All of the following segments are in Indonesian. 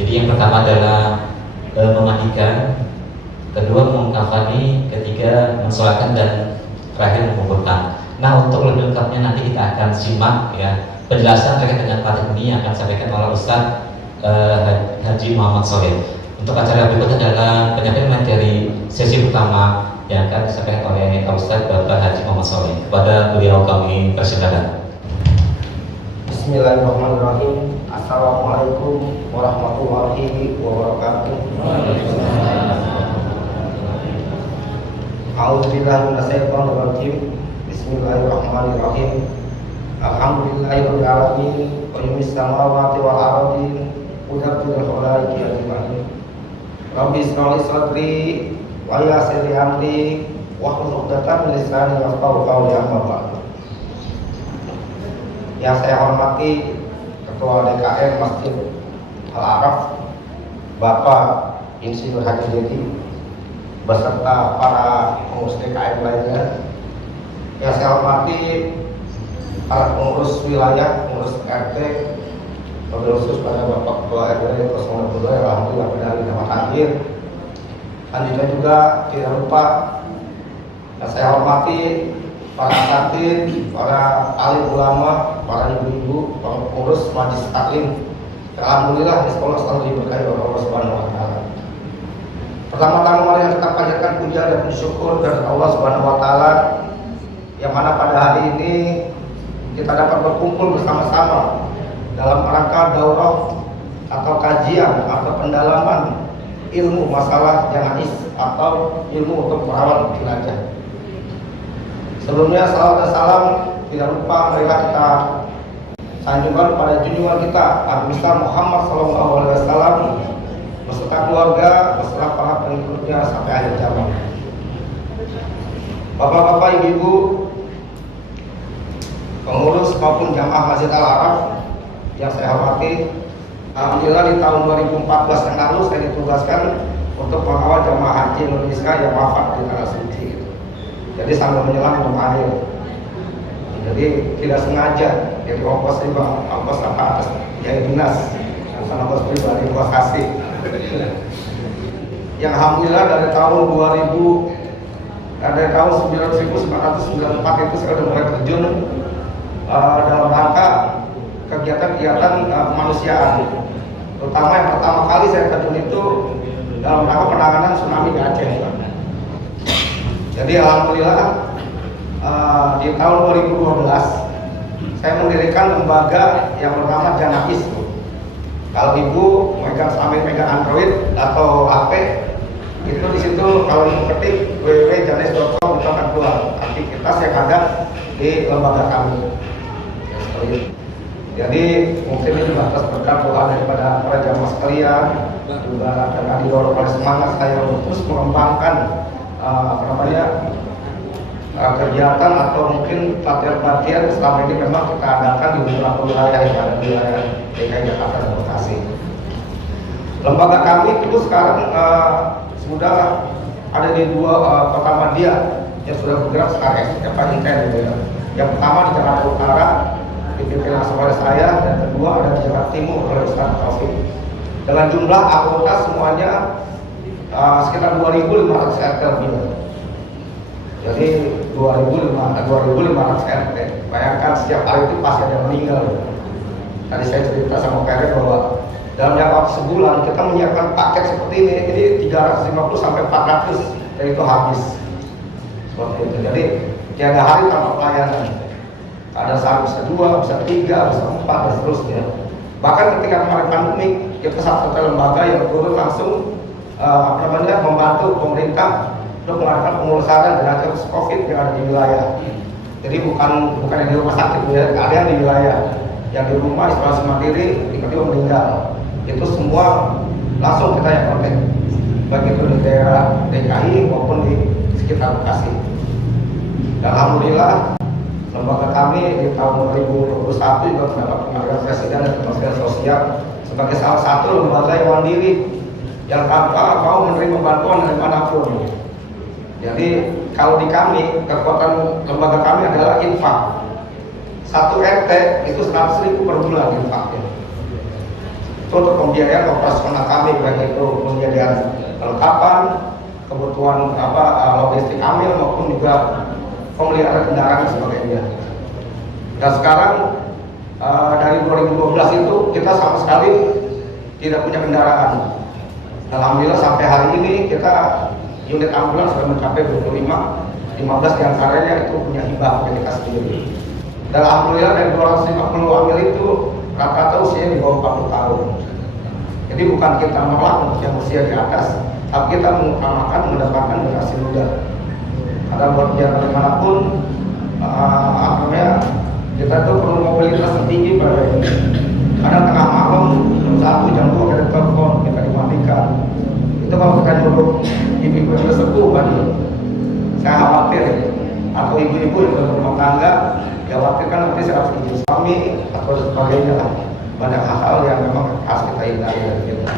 Jadi yang pertama adalah memandikan, kedua mengkafani, ketiga mensolatkan, dan terakhir menguburkan. Nah, untuk lebih lengkapnya nanti kita akan simak ya penjelasan terkait dengan materi ini yang akan disampaikan oleh Ustaz Haji Muhammad Sholeh. Untuk acara berikutnya adalah penyampaian materi sesi pertama yang akan disampaikan oleh Ustaz Bapak Haji Muhammad Sholeh. Kepada beliau kami persilakan. Bismillahirrahmanirrahim. Assalamualaikum warahmatullahi wabarakatuh. A'udzubillahi minasyaitonir rajim. Bismillahirrahmanirrahim. Alhamdulillahirabbil alamin. Qayyimis samawati wal ardi mudabbiril khalaiqi ajmain. Rabbi ishrah li sadri wa yassir li amri wahlul 'uqdatam min lisani yafqahu qawli. Amma ba'du. Yang saya hormati Ketua DKM Masjid Al-Araf Bapak Insinyur Haji Dedi beserta para pengurus DKM lainnya. Yang saya hormati para pengurus wilayah, pengurus RT, wabil khusus pada Bapak Ketua RW 02 yang alhamdulillah pada hari dapat hadir. Selanjutnya juga tidak lupa yang saya hormati para asatidz, para alim ulama, para ibu-ibu, para pengurus majelis taklim. Alhamdulillah di sekolah selalu diberkahi oleh Allah Subhanahu wa taala. Pertama-tama mari kita panjatkan puja dan syukur dari Allah Subhanahu wa taala yang mana pada hari ini kita dapat berkumpul bersama-sama dalam rangka daurah atau kajian atau pendalaman ilmu masalah janais atau ilmu untuk merawat jenazah. Sebelumnya salawat dan salam tidak lupa marilah kita sanjungkan pada junjungan kita Nabi besar Muhammad SAW beserta keluarga, beserta para pengikutnya sampai akhir zaman. Bapak-bapak, ibu-ibu, pengurus maupun jamaah Masjid Al-Araf yang saya hormati, alhamdulillah di tahun 2014 yang lalu saya ditugaskan untuk mengawal jamaah haji Indonesia yang wafat di tanah suci. Jadi sambil menyelam minum air. Jadi tidak sengaja, jadi ongkos riba, ongkos apa atas biaya dinas, bukan ongkos pribadi, ongkos kasih. Yang alhamdulillah dari tahun 1994 itu saya sudah mulai terjun dalam rangka kegiatan-kegiatan kemanusiaan. Terutama yang pertama kali saya terjun itu dalam rangka penanganan tsunami di Aceh. Jadi alhamdulillah di tahun 2012 saya mendirikan lembaga yang bernama Janais. Kalau ibu sambil megang Android atau HP itu di situ kalau ibu ketik www.janais.com itu akan keluar aktivitas yang ada di lembaga kami. Jadi mungkin ini atas berkat doa daripada para jamaah sekalian juga dengan didorong oleh semangat saya untuk terus mengembangkan kegiatan atau mungkin pelatihan-pelatihan selama ini memang kita adakan di beberapa wilayah yang ada di wilayah DKI Jakarta dan Bekasi. Lembaga kami itu sekarang sudah ada di dua kota Madia yang sudah bergerak sekarang intens. Yang pertama di Jakarta Utara dipimpin langsung oleh saya, dan kedua ada di Jakarta Timur oleh Ustaz Taufik. Dengan jumlah anggota semuanya sekitar 2.500 RT lebih. Jadi 2.500 RT. Bayangkan setiap hari itu pasti ada yang meninggal. Tadi saya cerita sama Karen bahwa dalam jangka waktu sebulan kita menyiapkan paket seperti ini 350 sampai 400 dan itu habis. Seperti itu. Jadi tiada hari tanpa pelayanan. Ada saat bisa 2, bisa 3, bisa 4 dan seterusnya. Bahkan ketika kemarin pandemi kita satu lembaga yang turun langsung membantu pemerintah untuk melakukan pemulasaran jenazah COVID yang ada di wilayah. Jadi bukan yang di rumah sakit, ada yang di wilayah, yang di rumah isolasi mandiri tiba-tiba meninggal. Itu semua langsung kita yang kontak, baik itu di daerah DKI maupun di sekitar Bekasi. Dan alhamdulillah lembaga kami di tahun 2021 juga mendapat penghargaan Presiden dan Kementerian Sosial sebagai salah satu lembaga yang mandiri yang tanpa mau menerima bantuan dari manapun. Jadi kalau di kami, kekuatan lembaga kami adalah infak. Satu RT itu 100.000 per bulan infaknya. Itu untuk pembiayaan operasional kami, baik itu penyediaan perlengkapan, kebutuhan logistik amil maupun juga pemeliharaan kendaraan dan sebagainya. Dan sekarang dari 2012 itu kita sama sekali tidak punya kendaraan. Alhamdulillah sampai hari ini kita unit ambulans sudah mencapai 25, 15 diantaranya itu punya hibah punya kita sendiri. Dan alhamdulillah dari 250 amil itu rata-rata usianya di bawah 40 tahun. Jadi bukan kita menolak untuk yang usia di atas, tapi kita mengutamakan mendapatkan generasi muda. Karena buat biar bagaimanapun kita tuh perlu mobilitas yang tinggi pada ini. Karena tengah malam jam 2 kita telepon, kita dimatikan. Itu kalau kita duduk ibu-ibu yang sepuh tadi, saya khawatir, atau ibu-ibu yang berumah tangga, khawatir kan nanti saya harus izin suami atau sebagainya lah. Banyak hal-hal yang memang harus kita hindari dari kita.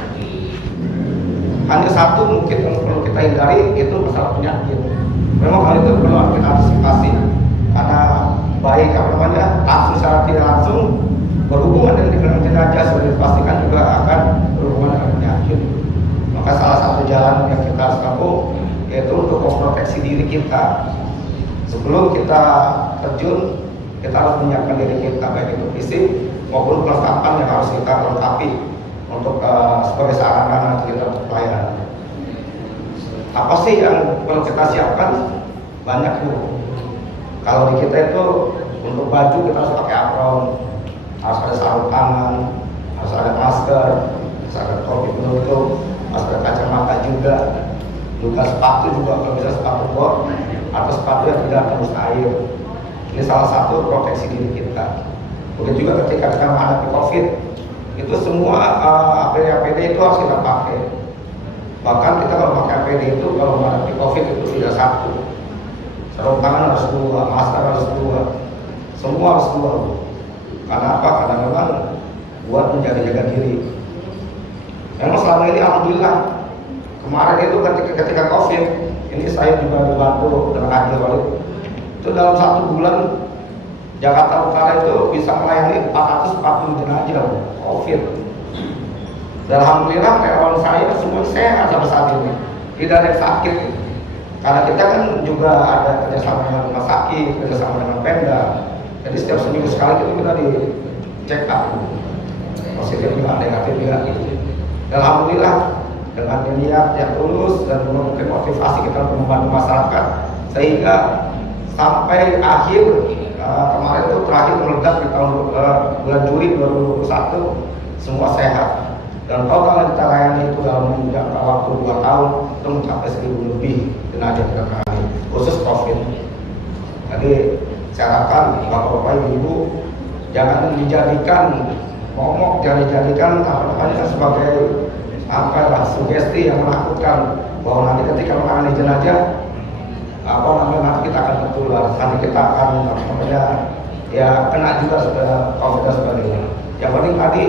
Hanya satu mungkin yang perlu kita hindari itu masalah penyakit. Memang hal itu perlu kita antisipasi karena baik langsung secara tidak langsung berhubungan dengan jenazah sudah dipastikan juga akan berhubungan dengan penyakit. Maka salah satu jalan yang kita harus tempuh yaitu untuk memproteksi diri kita. Sebelum kita terjun, kita harus menyiapkan diri kita baik itu fisik maupun perlengkapan yang harus kita lengkapi untuk sebagai sarana nanti kita pelayanan. Apa sih yang perlu kita siapkan? Banyak tuh. Kalau di kita itu untuk baju kita harus pakai apron, harus ada sarung tangan, harus ada masker, harus ada topi penutup, harus ada kacamata juga. Juga sepatu juga kalau bisa sepatu bot atau sepatu yang tidak tembus air. Ini salah satu proteksi diri kita. Begitu juga ketika kita menghadapi COVID, itu semua APD itu harus kita pakai. Bahkan kita kalau pakai APD itu kalau menghadapi COVID itu tidak satu. Sarung tangan harus 2, masker harus 2, semua harus 2. Karena apa? Karena memang buat menjaga diri. Memang selama ini alhamdulillah kemarin itu ketika COVID ini saya juga dibantu dengan Haji Walid. Itu dalam 1 bulan Jakarta Utara itu bisa melayani 440 jenazah COVID. Dan alhamdulillah karyawan saya semua sehat sampai saat ini, tidak ada yang sakit. Karena kita kan juga ada kerjasama dengan rumah sakit, kerjasama dengan Pemda. Jadi setiap seminggu sekali kita di check up, positif juga, negatif juga. Dan alhamdulillah dengan niat yang tulus dan mungkin motivasi kita untuk membantu masyarakat, sehingga sampai akhir kemarin itu terakhir meledak di tahun bulan Juli 2021 semua sehat. Dan total yang kita layani itu dalam jangka waktu 2 tahun itu mencapai 1.000 lebih jenazah kita tangani khusus COVID. Jadi saya harapkan bapak-bapak ibu jangan dijadikan momok, jangan dijadikan sebagai sugesti yang menakutkan bahwa nanti ketika menangani jenazah nanti kita akan tertular, nanti kita akan kena juga COVID dan sebagainya. Yang penting tadi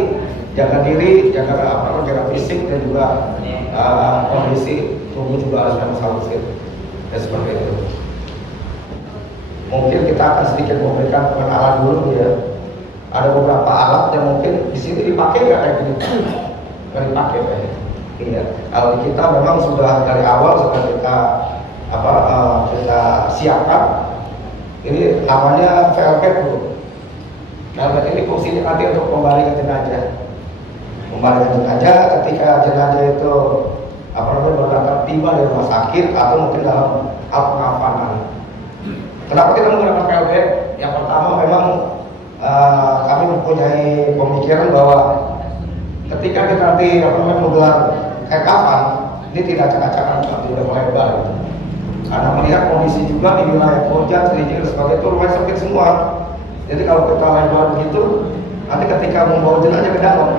jaga diri, jaga fisik dan juga kondisi tubuh juga harus fit dan seperti itu. Mungkin kita akan sedikit memberikan pengenalan dulu ya. Ada beberapa alat yang mungkin di sini dipakai nggak kayak gini? Nggak dipakai kayak. Iya. Kalau kita memang sudah dari awal sudah kita kita siapkan. Ini namanya velvet bu. Velvet ini fungsinya nanti untuk membaringkan jenazah. Membaringkan jenazah ketika jenazah itu berangkat tiba di rumah sakit atau mungkin dalam hal pengafanan. Kenapa kita menggunakan velvet? Yang pertama memang kami mempunyai pemikiran bahwa ketika kita nanti menggelar kayak kafan, ini tidak acak-acakan tapi sudah melebar. Karena melihat kondisi juga di wilayah Koja, Selijir dan sebagainya itu rumah sakit semua. Jadi kalau kita lebar begitu, nanti ketika membawa jenazah ke dalam,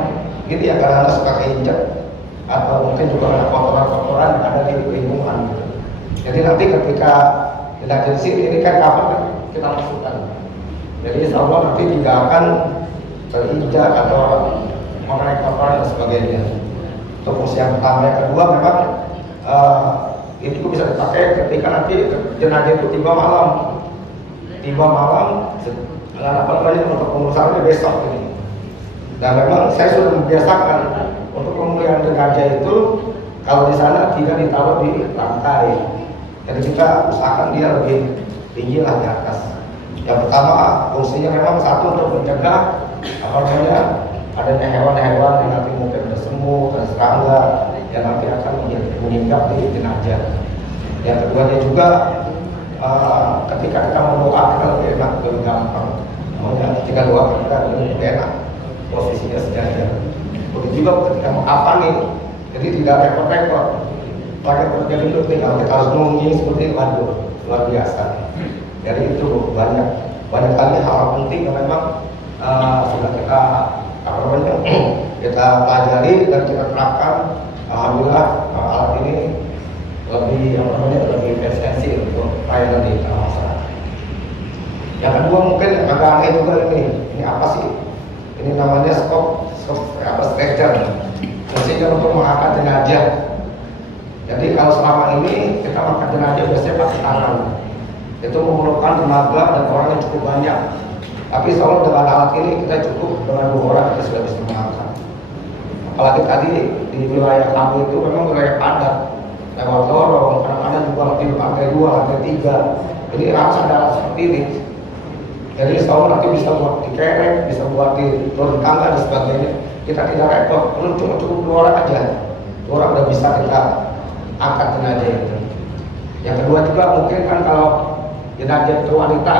gitu ya karena suka keinjak atau mungkin juga ada kotoran-kotoran yang ada di lingkungan. Jadi nanti ketika jenazah di sini ini kan kapan kita masukkan. Jadi insya Allah nanti tidak akan terinjak atau mengenai kotoran dan sebagainya. Itu fungsi yang pertama. Yang kedua memang itu bisa dipakai ketika nanti jenazah itu tiba malam dengan untuk pengurusannya besok ini. Dan memang saya sudah membiasakan untuk pemulihan jenazah itu kalau di sana tidak ditaruh di lantai. Jadi kita usahakan dia lebih tinggi lah di atas. Yang pertama fungsinya memang satu untuk mencegah adanya hewan-hewan yang nanti mungkin bersemut dan serangga yang nanti akan menginjak di jenazah. Yang kedua dia juga ketika kita berdoa kita lebih enak, lebih gampang. Ketika doa kita lebih enak posisinya sejajar. Begitu juga ketika mengkafani, jadi tidak repot-repot. Pakai terjadi itu tinggal kita harus nungging seperti itu, waduh, luar biasa. Jadi itu banyak kali hal penting yang memang sudah kita kita pelajari dan kita terapkan. Alhamdulillah alat ini lebih efisiensi untuk pelayanan di tengah masyarakat. Yang kedua mungkin agak aneh juga ini apa sih? Ini namanya stretcher, fungsinya untuk mengangkat jenazah. Jadi kalau selama ini kita mengangkat jenazah biasanya pakai tangan, itu memerlukan tenaga dan orang yang cukup banyak. Tapi selalu dengan alat ini kita cukup dengan 2 orang kita sudah bisa mengangkat. Apalagi tadi di wilayah kami itu memang wilayah padat, lewat lorong, kadang-kadang juga di lantai 2, lantai 3. Jadi harus ada alat seperti ini. Jadi selalu nanti bisa buat di kerek, bisa buat di turun tangga dan sebagainya. Kita tidak repot, cukup 2 orang aja. 2 orang udah bisa kita angkat jenazah itu. Yang kedua juga mungkin kan kalau jenazah itu wanita,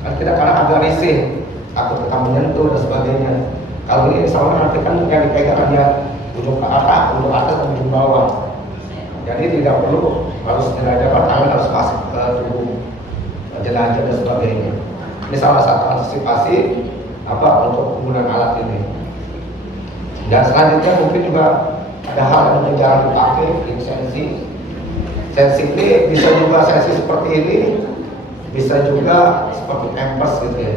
kan kita kadang agak risih, takut kita menyentuh dan sebagainya. Kalau ini sama nanti kan yang dipegang dia ujung ke atas dan ujung bawah. Jadi tidak perlu harus jenazah tangan harus masuk ke tubuh jenazah dan sebagainya. Ini salah satu antisipasi untuk penggunaan alat ini. Dan selanjutnya mungkin juga ada hal yang jarang dipakai, sensi. Sensi ini bisa juga sensi seperti ini, bisa juga seperti empes gitu ya.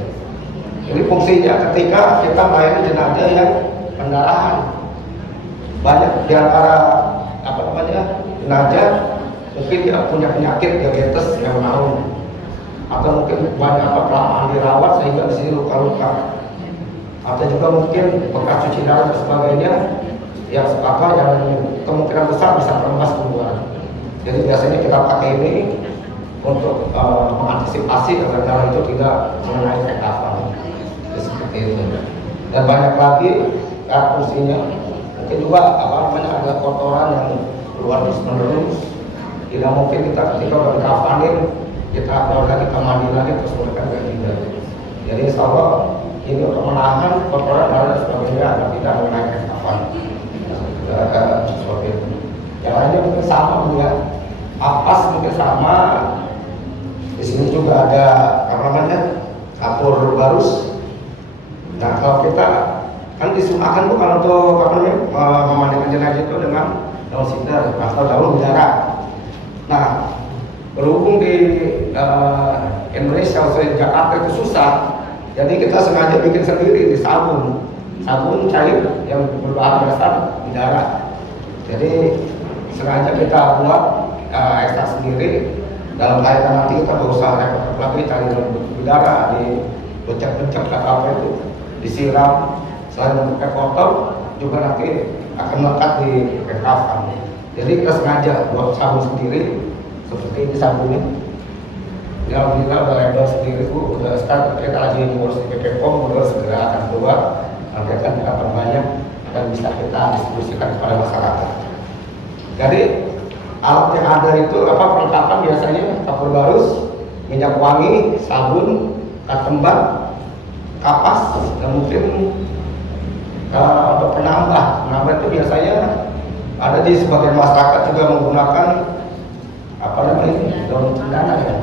Jadi fungsinya ketika kita melayani jenazah yang pendarahan, banyak di antara jenazah mungkin dia punya penyakit diabetes yang menaun, atau mungkin banyak kelamaan dirawat sehingga di sini luka-luka, atau juga mungkin bekas cuci darah dan sebagainya yang kemungkinan besar bisa terembas keluar. Jadi biasanya kita pakai ini untuk mengantisipasi agar darah itu tidak mengenai kafan. Seperti itu. Dan banyak lagi fungsinya. Mungkin juga ada kotoran yang keluar terus-menerus. Tidak mungkin kita ketika udah dikafanin kita mandi lagi terus mereka tidak. Jadi insya Allah ini untuk menahan kotoran dan sebagainya agar tidak mengenai kafan. Seperti itu. Yang lainnya mungkin sama ya, ampas mungkin sama. Di sini juga ada kapur barus. Nah kalau kita kan disunahkan bukan untuk memandikan jenazah itu dengan daun sidar atau daun bidara. Nah berhubung di Indonesia khususnya Jakarta itu susah, jadi kita sengaja bikin sendiri di sabun cair yang berbahan dasar bidara. Jadi sengaja kita buat ekstrak sendiri. Dalam kaitan nanti kita berusaha repot lagi cari daun bidara, di becek-becek apa itu disiram. Selain pakai kotor juga nanti akan melekat di kafan. Jadi kita sengaja buat sabun sendiri seperti ini sabunnya. Ya alhamdulillah udah label sendiri Bu, udah start kita lagi ngurus di PP POM, udah segera akan keluar. Nanti akan kita perbanyak dan bisa kita distribusikan kepada masyarakat. Jadi alat yang ada itu perlengkapan biasanya kapur barus, minyak wangi, sabun, katembat, kapas, dan mungkin untuk penambah itu biasanya ada di sebagian masyarakat juga menggunakan daun cendana ya.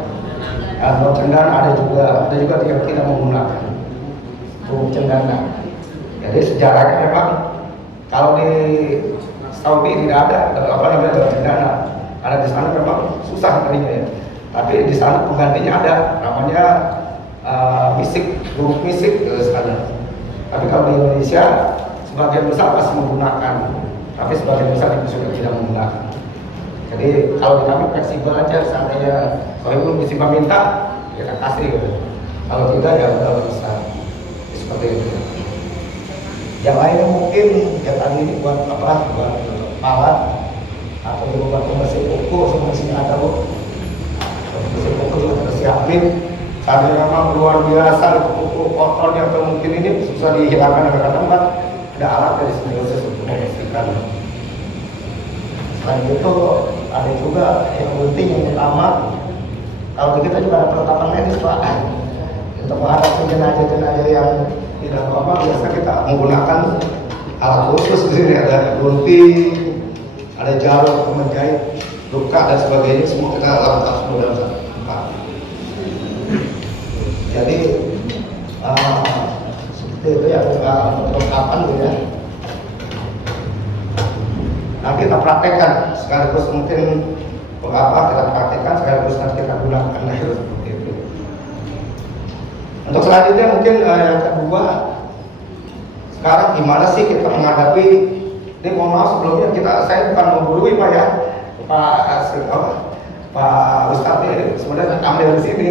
Daun cendana ada juga yang tidak menggunakan daun cendana. Jadi sejarahnya memang kalau di Saudi tidak ada daun cendana. Ada di sana memang susah tadinya ya. Tapi di sana penggantinya ada, namanya bubuk misik ke sana. Tapi kalau di Indonesia sebagian besar masih menggunakan, tapi sebagian besar itu sudah tidak menggunakan. Jadi kalau di kami fleksibel aja, seandainya kalau ibu bisa minta kita kasih gitu. Kalau tidak ya udah bisa seperti itu. Yang lainnya mungkin yang tadi ini buat apa? Buat alat atau buat pembersih kuku, pembersih ada bu. Pembersih kuku juga harus siapin. Karena memang luar biasa kuku kotornya atau mungkin ini susah dihilangkan kadang-kadang kan ada alat dari sini khusus untuk membersihkan. Selain itu ada juga yang penting yang utama, kalau kita juga ada perlengkapan medis pak untuk menghadapi jenazah-jenazah yang tidak apa-apa. Biasa kita menggunakan alat khusus di sini, ada gunting, ada jarum menjahit luka dan sebagainya, semua kita lengkap semua dalam satu tempat. Jadi seperti itu ya perlengkapan gitu ya. Nanti kita praktekkan sekaligus mungkin apa kita praktekkan sekaligus nanti kita gunakan seperti itu. Untuk selanjutnya mungkin yang kedua, sekarang gimana sih kita menghadapi ini? Mohon maaf sebelumnya saya bukan menggurui pak ya, Pak Ustadz ini sebenarnya kami dari sini.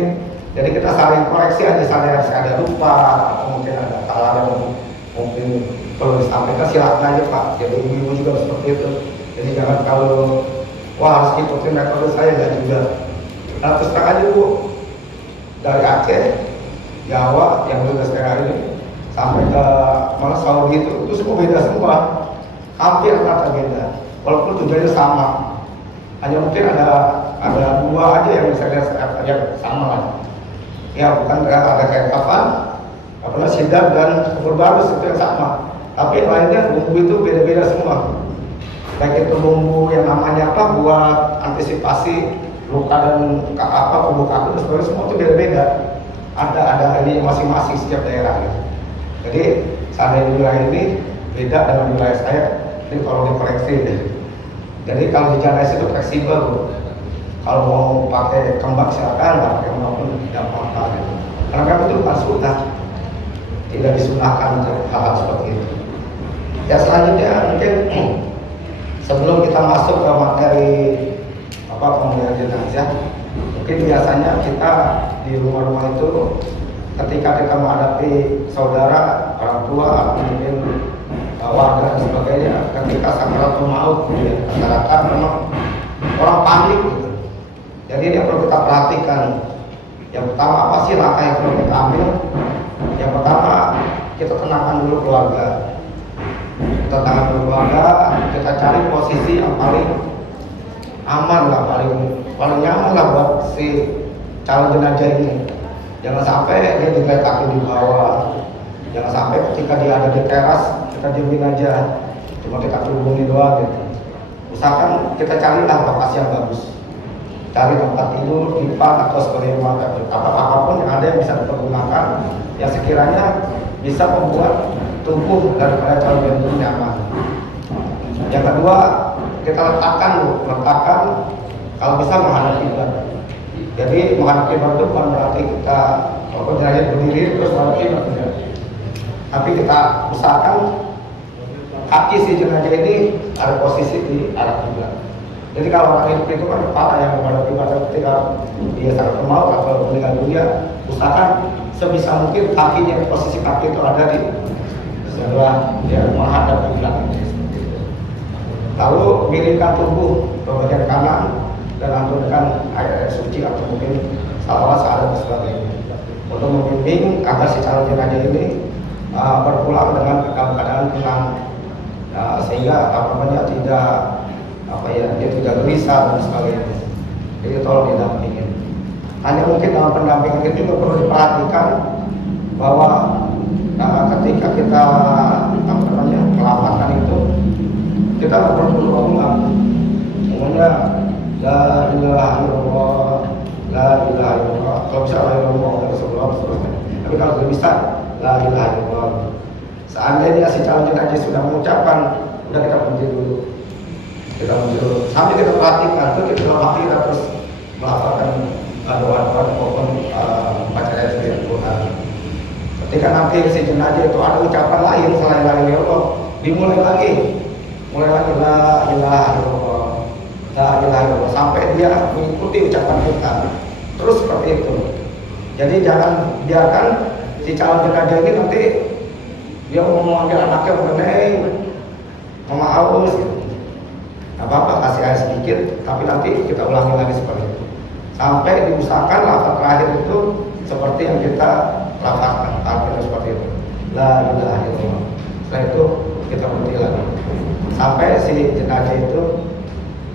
Jadi kita saling koreksi aja, saling ada lupa, mungkin ada hal yang mungkin perlu disampaikan, silakan aja Pak. Jadi ibu juga seperti itu. Jadi jangan kalau wah harus ikutin metode saya, nggak juga. Nah terus terang aja Bu, dari Aceh, Jawa yang sudah sekarang ini sampai ke mana Saudi itu semua beda semua, hampir kata beda, walaupun tujuannya sama. Hanya mungkin ada dua aja yang bisa yang sama lah. Ya bukan ada kayak kapan, apalagi sidap dan kubur bagus itu yang sama. Tapi yang lainnya bumbu itu beda-beda semua. Baik itu bumbu yang namanya apa buat antisipasi luka dan apa bumbu kaku dan sebagainya, semua itu beda-beda. Ada ini masing-masing setiap daerah gitu. Jadi seandainya wilayah ini beda dengan wilayah saya, ini kalau dikoreksi deh. Jadi kalau di Janais itu fleksibel Bu. Kalau mau pakai kembang silakan, nggak pakai kembang pun tidak apa-apa gitu. Karena kami itu bukan sunnah, tidak disunahkan hal-hal seperti itu. Ya selanjutnya mungkin sebelum kita masuk ke materi apa pemulihan jenazah, mungkin biasanya kita di rumah-rumah itu ketika kita menghadapi saudara, orang tua, mungkin warga dan sebagainya, ketika sakaratul maut, ya, masyarakat memang orang panik gitu. Jadi ini yang perlu kita perhatikan. Yang pertama apa sih langkah yang perlu kita ambil? Yang pertama kita tenangkan dulu keluarga. Kita tenangkan dulu keluarga, kita cari posisi yang paling aman lah, paling nyaman lah buat si calon jenazah ini. Jangan sampai dia diletakkan di bawah. Jangan sampai ketika dia ada di teras kita diemin aja, cuma kita hubungi doang gitu. Usahakan kita carilah lokasi yang bagus. Cari tempat tidur, pipa atau sebagainya, apapun yang ada yang bisa dipergunakan, yang sekiranya bisa membuat tubuh daripada calon itu nyaman. Yang kedua, kita letakkan kalau bisa menghadap kiblat. Jadi menghadap kiblat itu bukan berarti kita kalau jenazah berdiri terus menghadap kiblat, tidak. Tapi kita usahakan kaki si jenazah ini ada posisi di arah kiblat. Jadi kalau orang itu kan kepala yang menghadapi pada ketika dia sangat maut atau meninggal dunia, usahakan sebisa mungkin kakinya, posisi kaki itu ada di sebelah dia menghadap kiblat. Lalu miringkan tubuh ke bagian kanan dan lantunkan air suci atau mungkin salawat dan sebagainya untuk membimbing agar si calon jenazah ini berpulang dengan keadaan tenang, sehingga dia tidak gelisah dan sebagainya. Jadi tolong didampingin. Hanya mungkin dalam pendampingan itu juga perlu diperhatikan bahwa ketika kita melaporkan itu kita perlu berulang. Semuanya la ilaha illallah, la ilaha illallah. Kalau bisa la ilaha illallah seterusnya. Tapi kalau tidak bisa la ilaha illallah. Seandainya si calon jenazah sudah mengucapkan, udah kita berhenti dulu. Sampai kita perhatikan itu kita dalam hati kita terus melakukan doa-doa maupun baca ayat suci Al-Quran. Ketika nanti si jenazah itu ada ucapan lain selain la ilaha illallah, dimulai lagi la ilaha illallah, la ilaha illallah sampai dia mengikuti ucapan kita. Terus seperti itu. Jadi jangan biarkan si calon jenazah ini nanti dia mau memanggil anaknya mengenai mama haus gitu. Apa-apa kasih air sedikit, tapi nanti kita ulangi lagi seperti itu sampai diusahakan lafaz terakhir itu seperti yang kita lafazkan, artinya seperti itu, la ilaha illallah. Setelah itu kita berhenti lagi sampai si jenazah itu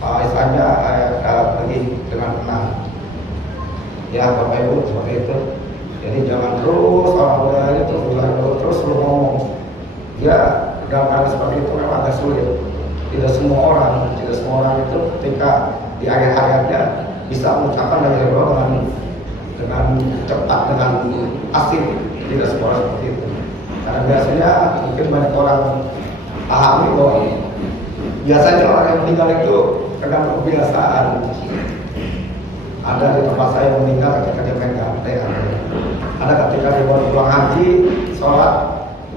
istilahnya pergi dengan tenang. Ya Bapak Ibu seperti itu. Jadi jangan terus orang muda itu terus lu ngomong. Dia dalam hal seperti itu memang agak sulit. Tidak semua orang itu ketika di akhir hayatnya bisa mengucapkan la ilaha illallah dengan cepat, dengan asik. Tidak semua orang seperti itu. Karena biasanya mungkin banyak orang pahami bahwa biasanya orang yang meninggal itu kadang kebiasaan. Ada di tempat saya yang meninggal ketika dia megang ada ketika dia baru pulang haji, sholat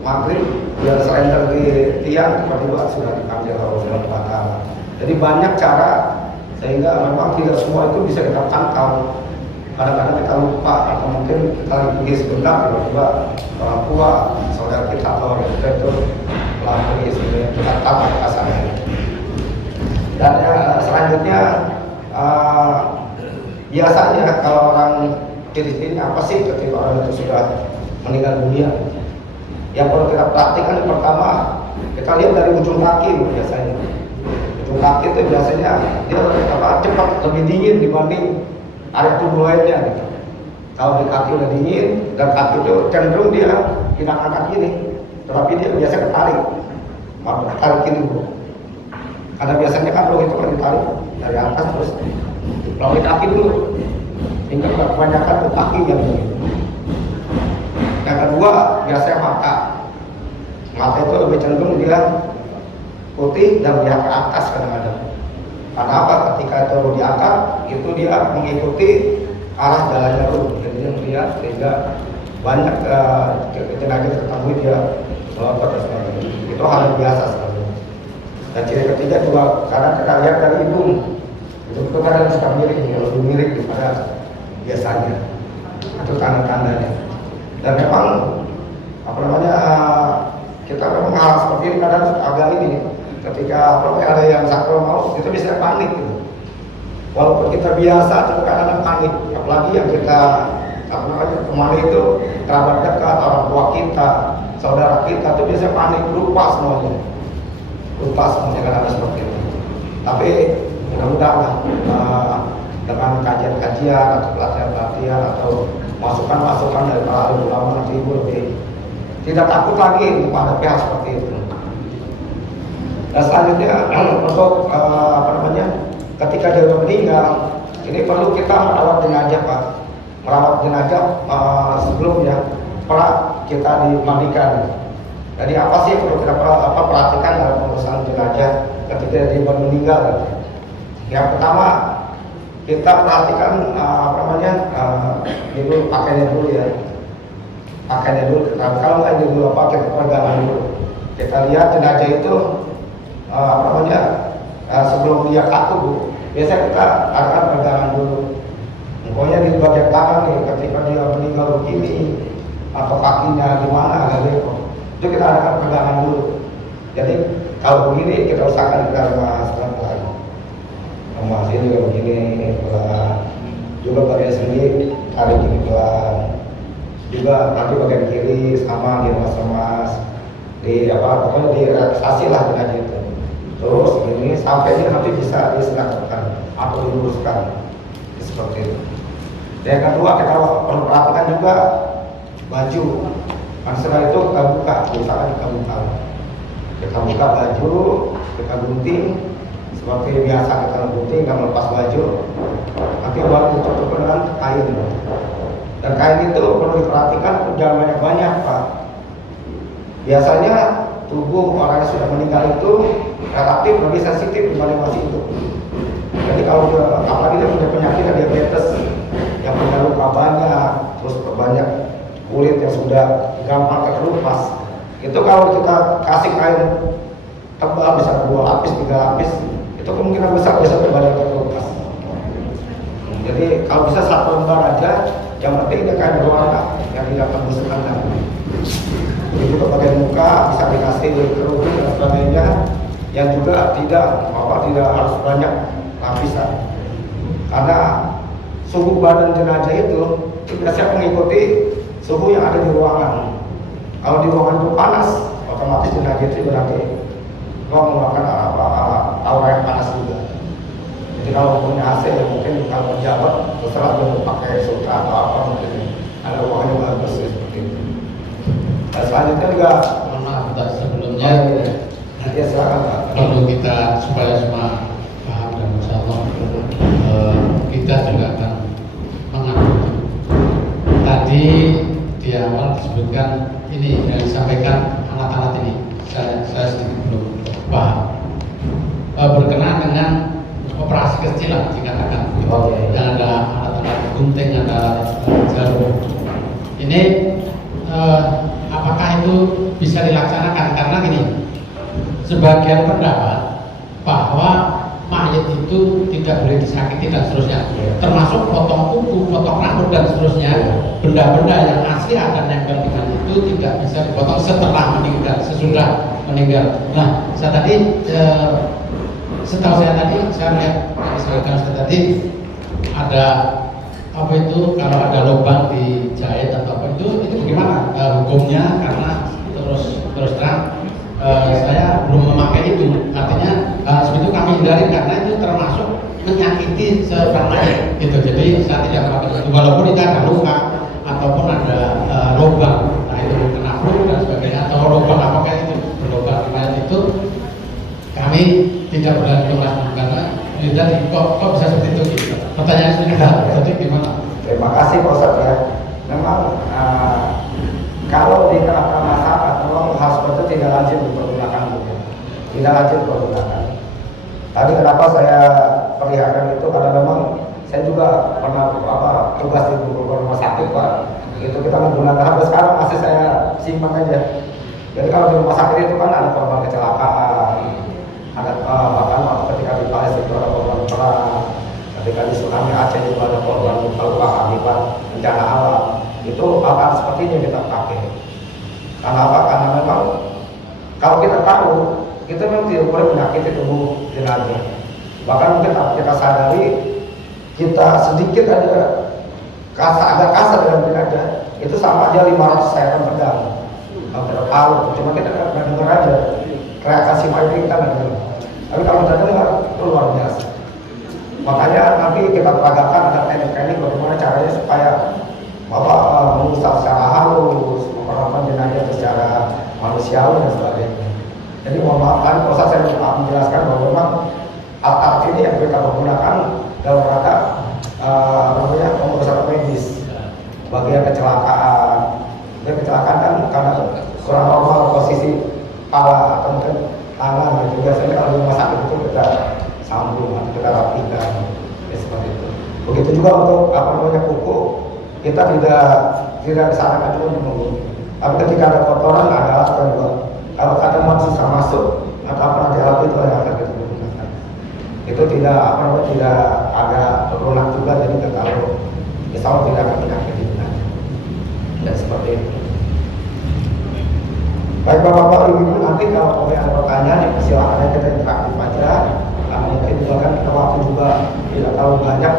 maghrib, dia selender di tiang, tiba-tiba sudah dipanggil Allah Subhanahu wa Ta'ala. Jadi banyak cara sehingga memang tidak semua itu bisa kita pantau. Kadang-kadang kita lupa atau mungkin kita lagi pergi sebentar, tiba-tiba orang tua, saudara kita atau orang kita itu telah pergi sebenarnya kita tahu kasarnya. Dan selanjutnya biasanya kalau orang ciri-cirinya apa sih ketika orang itu sudah meninggal dunia? Yang perlu kita perhatikan yang pertama, kita lihat dari ujung kaki biasanya. Ujung kaki itu biasanya dia cepat lebih dingin dibanding area tubuh lainnya. Gitu. Kalau di kaki udah dingin dan kaki itu cenderung dia tidak angkat gini, tetapi dia biasa ketarik, ketarik gini bu. Karena biasanya kan kalau itu kan ditarik dari atas terus melalui kaki dulu, hingga kebanyakan ke kaki yang begini. Yang kedua biasanya mata itu lebih cenderung dia putih dan melihat ke atas kadang-kadang. Karena apa? Ketika itu diangkat, itu dia mengikuti arah jalannya dulu, jadi dia melihat sehingga banyak jenazah ketahui dia melotot dan sebagainya. Itu hal yang biasa sekali. Dan ciri ketiga juga karena kita lihat dari hidung, itu kadang suka miring, lebih miring daripada biasanya. Itu tanda-tandanya. Dan memang apa namanya kita memang hal seperti ini kadang agak ini ketika ada yang sakral maut itu bisa panik gitu. Walaupun kita biasa tapi kadang panik, apalagi yang kita apa namanya kemarin itu kerabat dekat, orang tua kita, saudara kita itu bisa panik, lupa semuanya kadang ada seperti itu. Tapi mudah-mudahan dengan kajian-kajian atau pelatihan-pelatihan atau masukan-masukan dari para ulama nanti ibu lebih tidak takut lagi menghadapi hal seperti itu. Dan selanjutnya untuk apa namanya ketika dia sudah meninggal, ini perlu kita merawat jenazah Pak. Merawat jenazah sebelumnya kita dimandikan. Jadi apa sih yang perlu kita perhatikan dalam pengurusan jenazah ketika dia baru meninggal? Yang pertama kita perhatikan apa namanya dulu pakaiannya dulu ya. Pakaiannya dulu. Kalau nggak dulu kita pegangan dulu. Kita lihat jenazah itu apa namanya sebelum dia kaku bu, biasa kita akan pegangan dulu. Pokoknya di bagian tangan nih, ketika dia meninggal begini atau kakinya gimana gitu, itu kita akan pegangan dulu. Jadi kalau begini kita usahakan kita pelan-pelan. Mas ini juga begini pelan. Juga bagian sini tarik gini pelan. Juga nanti bagian kiri sama diremas-remas. Di apa pokoknya direlaksasi lah dengan itu. Terus ini sampai ini nanti bisa disenangkan atau diluruskan seperti itu. Dan yang kedua kita perlu perhatikan juga baju. Setelah itu kita buka, misalkan kita buka baju, kita gunting seperti biasa kita gunting dan melepas baju. Nanti baru ditutup dengan kain. Dan kain itu perlu diperhatikan jangan banyak-banyak Pak. Biasanya tubuh orang yang sudah meninggal itu relatif lebih sensitif dibanding masih hidup. Jadi kalau apalagi dia punya penyakit diabetes yang punya luka banyak, terus banyak kulit yang sudah gampang terkelupas, itu kalau kita kasih kain tebal bisa 2 lapis, 3 lapis, itu kemungkinan besar bisa banyak terkelupas. Jadi kalau bisa 1 lembar aja, yang penting dia kain berwarna yang tidak tembus pandang. begitu ke bagian muka bisa dikasih kerudung dan sebagainya, yang juga tidak harus banyak lapisan, karena suhu badan jenazah itu biasanya mengikuti suhu yang ada di ruangan. Kalau di ruangan itu panas, otomatis jenazah itu berarti mengeluarkan aura yang panas juga. Jadi kalau punya AC ya mungkin kalau pejabat terserah dia mau pakai sutra atau apa, mungkin ada ruangannya bagus ya, seperti itu. Nah, selanjutnya juga Mohon maaf Pak, sebelumnya ya silakan Pak. perlu kita supaya semua paham dan insya Allah kita juga akan mengambil. Tadi di awal disebutkan ini yang disampaikan alat-alat ini, saya sedikit belum paham. Berkenaan dengan operasi kecil lah dikatakan, yang ada alat-alat gunting, ada jarum. Ini apakah itu bisa dilaksanakan? Karena gini, sebagian pendapat bahwa mayat itu tidak boleh disakiti dan seterusnya, termasuk potong kuku, potong rambut dan seterusnya. Benda-benda yang asli akan nempel dengan itu tidak bisa dipotong setelah meninggal, sesudah meninggal. Nah, saya tadi setahu saya tadi, saya lihat misalkan tadi ada apa itu, kalau ada lubang dijahit atau apa itu bagaimana hukumnya? Karena terus terang saya belum memakai itu, artinya sebegitu kami hindari karena itu termasuk menyakiti seorang lain gitu. Jadi saya tidak memakai itu walaupun itu ada luka ataupun ada lubang, nah itu kena flu dan sebagainya, atau lubang apakah itu berlubang di mayat itu kami tidak berani melakukan karena jadi kok bisa seperti itu gitu. Pertanyaan sendiri, jadi gimana? Terima kasih Pak Ustadz ya. Memang kalau di tengah-tengah masyarakat memang hal seperti itu tidak lazim dipergunakan, tidak lazim dipergunakan. Tadi kenapa saya perlihatkan itu karena memang saya juga pernah tugas di beberapa rumah sakit Pak. Itu kita menggunakan sampai sekarang masih saya simpan aja. Jadi kalau di rumah sakit itu kan ada korban kecelakaan, ada bahkan ketika di Palestina itu ada korban perang, ketika di tsunami Aceh itu ada korban luka akibat bencana alam. Itu alat seperti ini yang kita pakai. Karena apa? Karena memang kalau kita tahu, kita memang tidak boleh menyakiti tubuh jenazah. Bahkan mungkin kita sadari, kita sedikit ada agak kasar dengan jenazah, itu sama aja 500 sayatan pedang. Kalau tahu, cuma kita nggak dengar aja. Reaksi mayat kita nggak dengar. Tapi kalau kita dengar, itu luar biasa. Makanya nanti kita peragakan ada teknik-teknik bagaimana caranya supaya mengusap secara halus, memperlakukan jenazah secara manusiawi dan sebagainya. Jadi mohon maaf kan, proses saya menjelaskan bahwa memang alat ini yang kita gunakan dalam rangka pemeriksaan medis, bagian kecelakaan. Dan kecelakaan kan karena kurang normal posisi kepala atau mungkin tangan, dan juga biasanya kalau di rumah sakit itu kita sambung, kita rapikan, ya seperti itu. Begitu juga untuk kuku, kita tidak disarankan juga menunggu. Tapi ketika ada kotoran, ada alat yang juga. Kalau kata sisa masuk atau apa nanti alat itu yang akan kita gunakan. Itu tidak tidak agak lunak juga, jadi kita tahu. Insya Allah tidak akan penyakit digunakan. Dan seperti itu. Baik Bapak-Bapak, Ibu-Ibu, nanti kalau ada pertanyaan, silakan kita interaktif aja. Nah, mungkin juga kan kita waktu juga tidak terlalu banyak.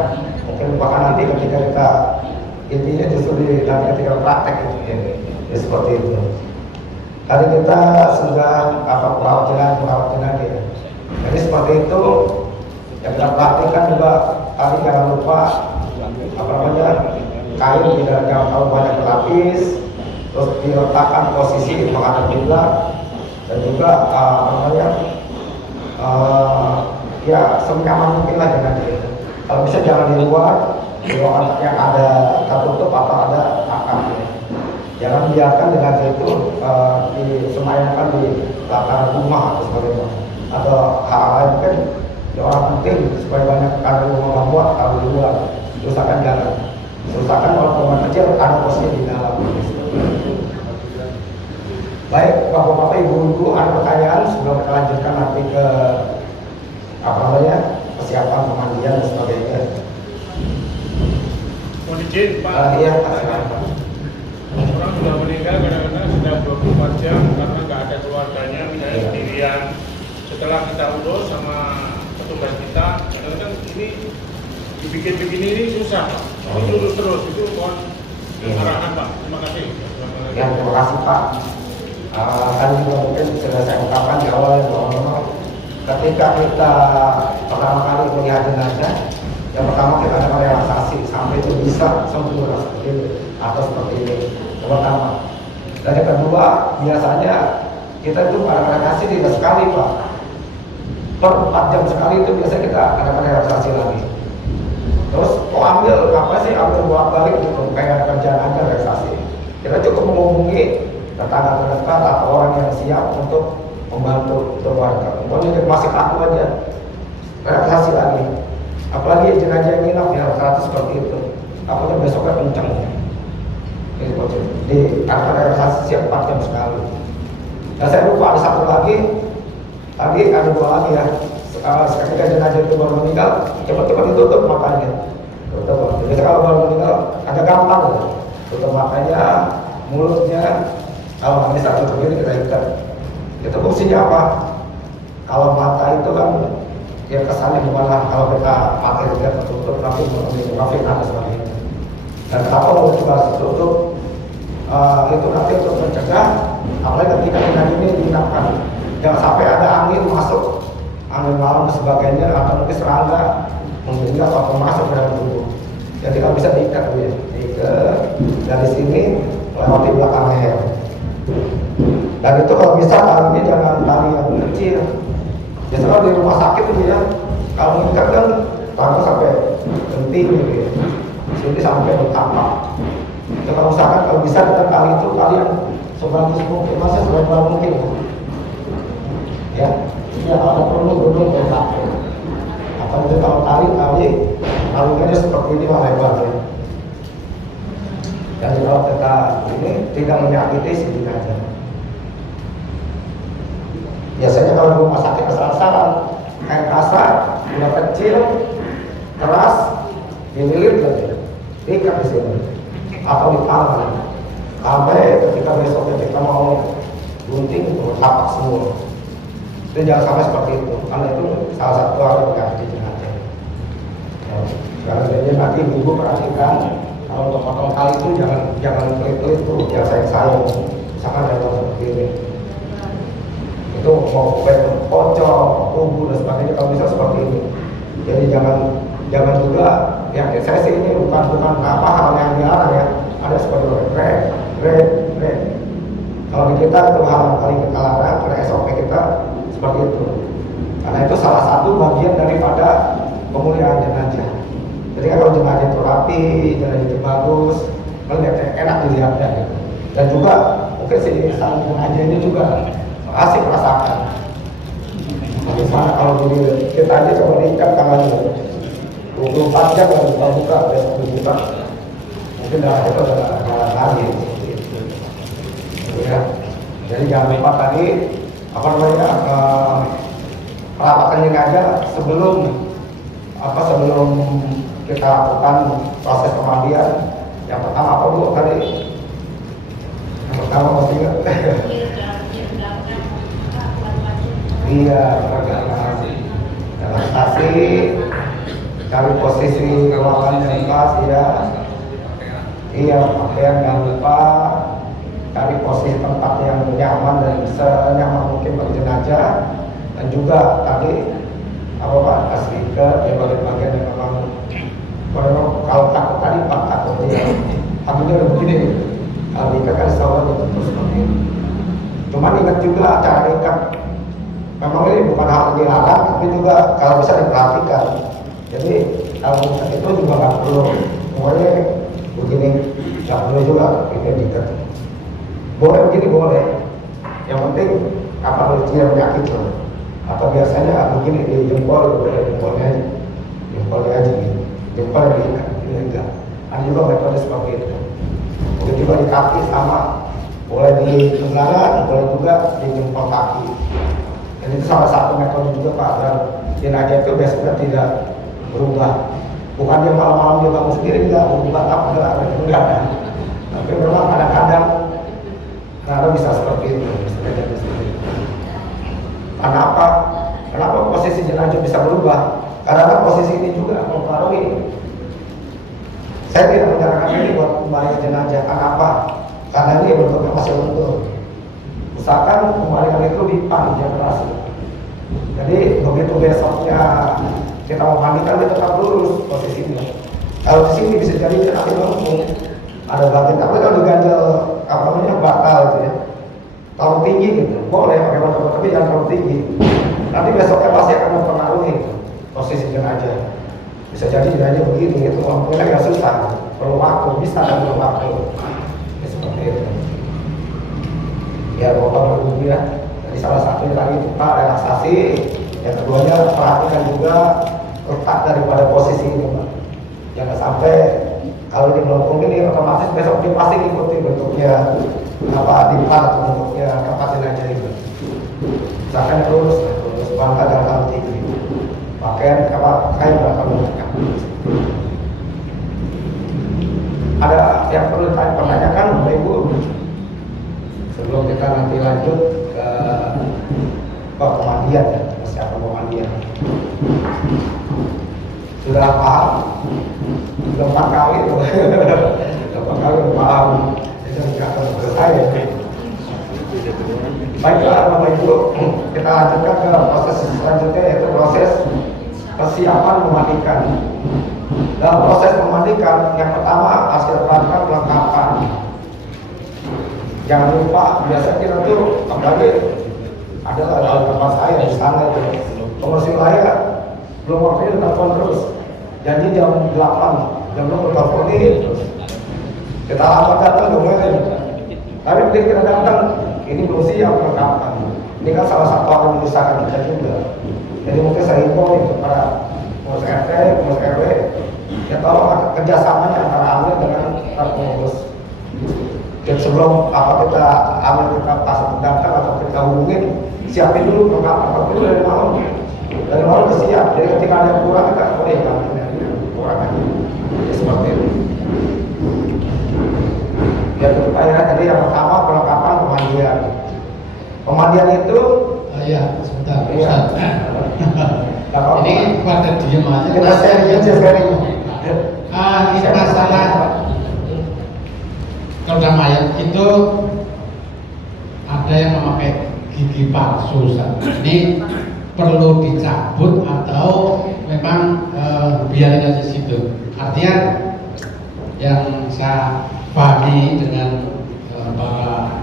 Mungkin bahkan nanti ketika kita intinya justru nanti ketika praktek itu ya seperti itu. Tadi kita sudah perawat jenazah ya. Jadi seperti itu yang kita praktikkan juga. Tadi jangan lupa kain tidak terlalu banyak berlapis, terus diletakkan posisi menghadap kiblat, dan juga ya senyaman mungkin lah jenazah itu. Kalau bisa jangan di luar, di ruangan yang ada tertutup atau ada atapnya. Jangan biarkan jenazah itu disemayamkan di latar rumah atau sebagainya, atau hal lain mungkin di orang penting supaya banyak karena rumah membuat kalau di luar usahakan jalan. Usahakan kalau rumah kecil ada posisi di dalam. Baik Bapak-Bapak, Ibu-Ibu, ada pertanyaan sebelum kita lanjutkan nanti ke persiapan pemandian dan sebagainya. Mohon izin Pak. Iya Pak. Orang sudah meninggal, kadang-kadang ada 24 jam karena nggak ada keluarganya, misalnya sendirian. Setelah kita urus sama petugas kita, kadang-kadang ini dibikin begini ini susah, Pak. Ini lurus terus, itu mohon arahan, Pak. Terima kasih. Ya, terima kasih Pak. Tadi juga mungkin sudah saya ungkapkan di awal bahwa ketika kita pertama kali melihat jenazah, yang pertama kita ada relaksasi sampai itu bisa sempurna seperti ini atau seperti ini. Yang pertama. Dan yang kedua, biasanya kita itu pada relaksasi tidak sekali Pak. Per 4 jam sekali itu biasanya kita ada relaksasi lagi. Terus kok ambil bolak-balik gitu, kayak kerjaan aja relaksasi. Kita cukup menghubungi tetangga terdekat atau orang yang siap untuk membantu keluarga. Pokoknya masih kaku aja, relaksasi lagi. Apalagi jenazah yang nginap ya rata-rata seperti itu. Apalagi besoknya kenceng. Di ada relaksasi siap 4 jam sekali. Dan saya lupa ada satu lagi, tadi ada 2 lagi ya. Ketika jenazah itu baru meninggal, cepat-cepat ditutup matanya. Tutup. Jadi kalau baru meninggal agak gampang, tutup matanya, mulutnya. Kalau nanti satu begini kita ikat. Itu fungsinya apa? Kalau mata itu kan ya kesannya gimana? Kalau kita pakai juga tertutup, tapi mungkin ada sebagainya. Dan kenapa mau juga tertutup? Itu nanti untuk mencegah, apalagi ketika jenazah ini diinapkan, jangan sampai ada angin masuk, angin malam dan sebagainya, atau mungkin serangga menghingga atau masuk ke dalam tubuh. Jadi kalau bisa diikat ya, diikat dari sini melewati belakang leher. Dan itu kalau bisa talinya jangan tali yang kecil. Biasanya kalau di rumah sakit itu ya, kalau mengikat kan tali sampai genting gitu ya, sini sampai bertapak. Ya, kalau misalkan kalau bisa kita tali itu tali yang sebagus mungkin, masih sebagus mungkin. Ya, kalau ada perlu gunung bertapak. Atau mungkin kalau talinya seperti ini lah lebarnya. Dan kalau kita ini tidak menyakiti si jenazah. Biasanya kalau di rumah sakit kesalahan kayak kasar, udah kecil, keras, dililit lagi, diikat di sini atau di tangan. Sampai ketika besoknya kita mau gunting itu tapak semua. Itu jangan sampai seperti itu, karena itu salah satu hal yang mengganti jenazah. Kalau jadi nanti ibu perhatikan, kalau untuk potong tali itu jangan pelit-pelit tuh, jangan sayang. Misalkan ada yang seperti ini, itu mau pocong, tubuh dan sebagainya, kalau bisa seperti ini. Jadi jangan juga, ya saya sih ini bukan apa hal yang dilarang ya. Ada seperti red. Kalau di kita itu hal yang paling kita larang, karena SOP kita seperti itu. Karena itu salah satu bagian daripada pemulihan jenazah. Jadi kalau jenazah itu rapi, jenazah itu bagus, melihatnya enak dilihatnya gitu. Dan juga mungkin si jenazah ini juga asik merasakan. Bagaimana kalau jadi kita aja coba diikat tangannya 24 jam kalau buka besok dibuka, mungkin darah itu ada lagi. Ya. Jadi jangan lupa tadi perawatan jenazah sebelum kita lakukan proses pemandian. Yang pertama apa dulu tadi? Yang pertama masih ingat? Iya, relaksasi, cari posisi ruangan yang pas, ya. Iya, pakaian jangan lupa, cari posisi tempat yang nyaman dan senyaman mungkin bagi jenazah. Dan juga tadi kasih ke bagian yang memang kalau takut tadi Pak takut dia takutnya udah begini, kalau diikat kan selalu terus seperti ini. Cuman ingat juga cara ikat, memang ini bukan hal yang dilarang, tapi juga kalau bisa diperhatikan. Jadi kalau ikat itu juga nggak perlu pokoknya begini, nggak perlu juga ini diikat. Boleh begini boleh, yang penting apa tidak menyakit loh. Atau biasanya begini di jempol, jempolnya aja gitu, jempol yang diikat, ini enggak. Ada juga metode seperti itu. Itu juga di kaki sama, boleh di tenggangan, boleh juga di jempol kaki. Dan itu salah satu metode juga Pak. Dan jenazah itu biasanya tidak berubah. Bukan dia malam-malam dia bangun sendiri, enggak berubah apa enggak. Tapi memang kadang-kadang Nah, bisa seperti itu, bisa terjadi seperti itu. Kenapa? Kenapa posisi jenazah bisa berubah? Karena posisi ini juga mempengaruhi. Saya tidak menyarankan ini buat kembali ke jenazah. Kenapa? Karena ini bentuknya masih utuh. Misalkan kembalikan itu di pan generasi. Jadi begitu besoknya kita mau mandikan dia tetap lurus posisinya. Kalau di sini bisa jadi nanti melengkung ada bagian, tapi kalau diganjel apa namanya batal gitu ya, terlalu tinggi gitu, boleh pakai motor tapi jangan terlalu tinggi. Nanti besoknya pasti akan mempengaruhi posisi jenazah. Bisa jadi jenazah begini itu melengkungnya agak susah, perlu waktu, bisa dan perlu waktu. Ya, seperti itu. Ya motor berbunyi ya. Jadi salah satunya tadi itu Pak relaksasi, yang keduanya perhatikan juga letak daripada posisi ini Pak. Jangan sampai kalau dia melengkung ini otomatis besok dia pasti ikuti bentuknya apa di depan atau bentuknya tempat jenazah itu. Misalkan terus bangka dan terlalu tinggi, pakaian apa kain berapa menggunakan. Ada yang perlu ditanyakan Bapak Ibu sebelum kita nanti lanjut ke pemandian ya, persiapan pemandian. Sudah paham? Sudah 4 kali tuh. 4 kali paham. Itu nggak akan selesai ya. Baiklah Bapak Ibu, kita lanjutkan ke proses selanjutnya yaitu proses persiapan memandikan. Dalam proses memandikan, yang pertama harus dilakukan perlengkapan. Jangan lupa, biasanya kita tuh apalagi ada tempat saya di sana itu komersil saya belum waktunya telepon terus. Janji jam 8, jam 6 telepon terus. Kita lambat datang kemudian. Tapi begitu kita datang, ini belum siap perlengkapan. Ini kan salah satu hal yang menyusahkan kita juga. Jadi mungkin saya info nih kepada pengurus RT, pengurus RW, ya tolong kerjasamanya antara amil dengan pengurus. Dan sebelum apa kita ambil kita pas datang atau kita hubungin, siapin dulu perlengkapan. Tapi itu dari malam udah siap. Jadi ketika ada yang kurang kita boleh kurang aja. Ya, seperti itu. Ya tadi yang pertama perlengkapan pemandian. Pemandian itu ya sebentar iya. Ini pada diem aja kita sharing aja sharing. Ini masalah kalau mayat itu ada yang memakai gigi palsu. Ini perlu dicabut atau memang biarin aja situ. Artinya yang saya pahami dengan para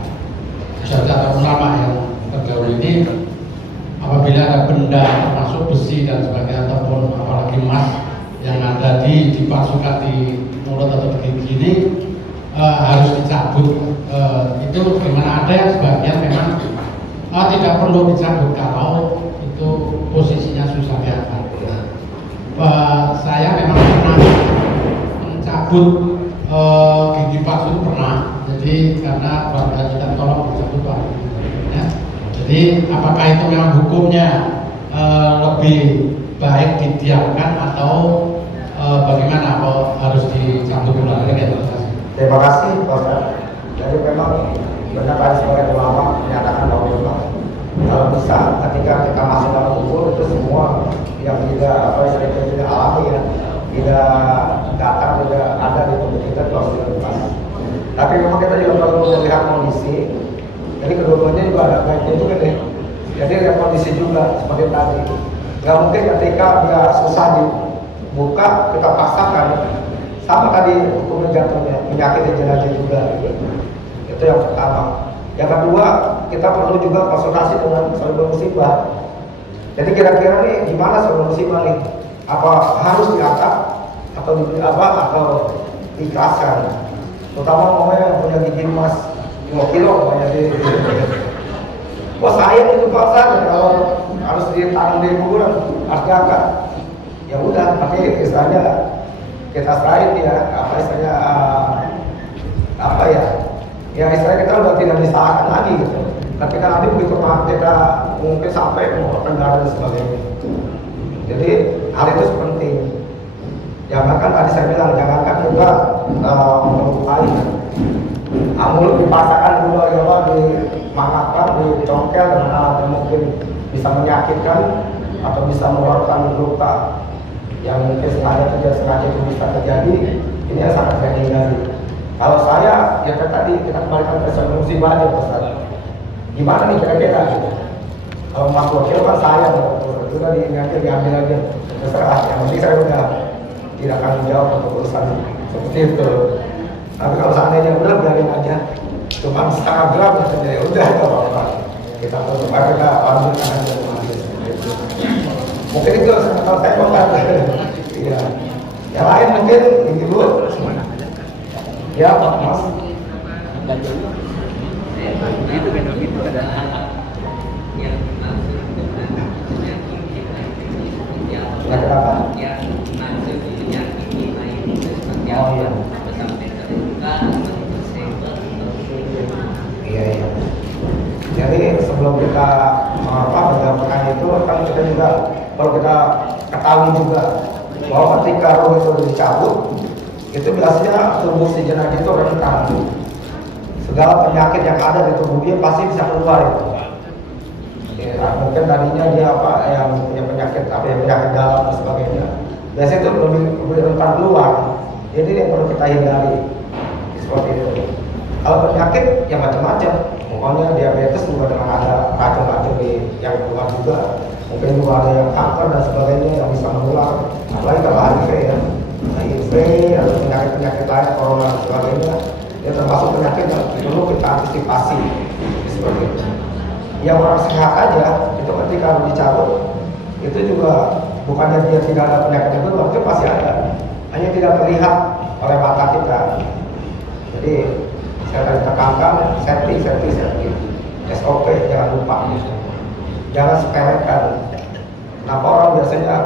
ustadz atau ulama yang terdahulu ini, apabila ada benda termasuk besi dan sebagainya ataupun apalagi emas yang ada dipalsukan di mulut atau di gigi ini harus dicabut. Itu gimana, ada yang sebagian memang tidak perlu dicabut kalau itu posisinya susah diangkat. Saya memang pernah mencabut gigi palsu itu pernah. Jadi karena keluarga kita tolong dicabut Pak. Ya. Jadi apakah itu memang hukumnya lebih baik didiamkan atau bagaimana? Apa harus dicabut ulang? Terima kasih Pak Ustaz. Jadi memang benar tadi sebagai ulama menyatakan bahwa memang kalau bisa ketika kita masuk dalam kubur itu semua yang tidak tidak alami ya, tidak datang, tidak ada di tubuh kita itu harus dilakukan. Tapi memang kita juga perlu melihat kondisi. Jadi kedua-duanya juga ada baiknya juga deh. Jadi ada kondisi juga seperti tadi. Gak mungkin ketika dia susah dibuka kita paksakan. Sama tadi hukumnya jatuhnya penyakit jenazah juga. Itu yang pertama. Yang kedua, kita perlu juga konsultasi dengan saudara musibah. Jadi kira-kira nih gimana saudara musibah nih? Apa harus diangkat atau diberi apa atau diikhlaskan? Terutama mau yang punya gigi emas 5 kilo banyak di. Wah sayang itu Pak Ustaz, kalau harus ditanam di kuburan harus diangkat. Ya udah, tapi istilahnya kita serahin ya, apa istilahnya apa ya? Ya istilahnya kita udah tidak disalahkan lagi gitu. Tapi kan nanti begitu kita mungkin sampai mau kendara dan sebagainya. Jadi hal itu penting. Jangan kan tadi saya bilang jangankan juga melukai. Mulut dipasangkan dulu ya di disemangatkan, dicongkel dengan alat yang mungkin bisa menyakitkan atau bisa mengeluarkan luka yang mungkin sengaja atau tidak sengaja itu bisa terjadi, ini yang sangat saya hindari. Kalau saya, ya kan tadi kita kembalikan ke musibah aja Ustaz. Gimana nih kira-kira gitu? Kalau Mas Wakil kan saya, sudah diambil aja, terserah. Yang penting saya udah tidak akan menjawab untuk urusan seperti itu. Tapi kalau seandainya benar, biarin aja. Cuma setengah gram saja, ya udah nggak apa-apa. Kita tutup aja, kita lanjutkan aja. Mungkin itu kalau saya bukan. Iya. Yang lain mungkin ini dulu. Ya Pak Mas. Itu ada yang Kenapa? yang masuk penyakit lain seperti Oh iya. sampai terluka Iya. Jadi sebelum kita menjawabkan itu kan kita juga kalau kita ketahui juga bahwa ketika roh itu dicabut itu biasanya tubuh si jenazah itu rentan. Segala penyakit yang ada di tubuh dia pasti bisa keluar itu. Ya, mungkin tadinya dia yang punya penyakit penyakit dalam dan sebagainya. Biasanya itu lebih rentan keluar. Jadi yang perlu kita hindari seperti itu. Kalau penyakit yang macam-macam, pokoknya diabetes juga dengan ada racun-racun yang keluar juga. Mungkin juga ada yang kanker dan sebagainya yang bisa menular. Apalagi kalau HIV ya, HIV atau penyakit-penyakit lain, corona dan sebagainya, ya termasuk penyakit yang perlu kita antisipasi seperti itu. Yang orang sehat aja itu ketika dicabut itu juga bukannya dia tidak ada penyakit itu, tapi pasti ada, hanya tidak terlihat oleh mata kita. Jadi saya tadi tekankan safety, SOP jangan lupa, jangan sepelekan. Kenapa orang biasanya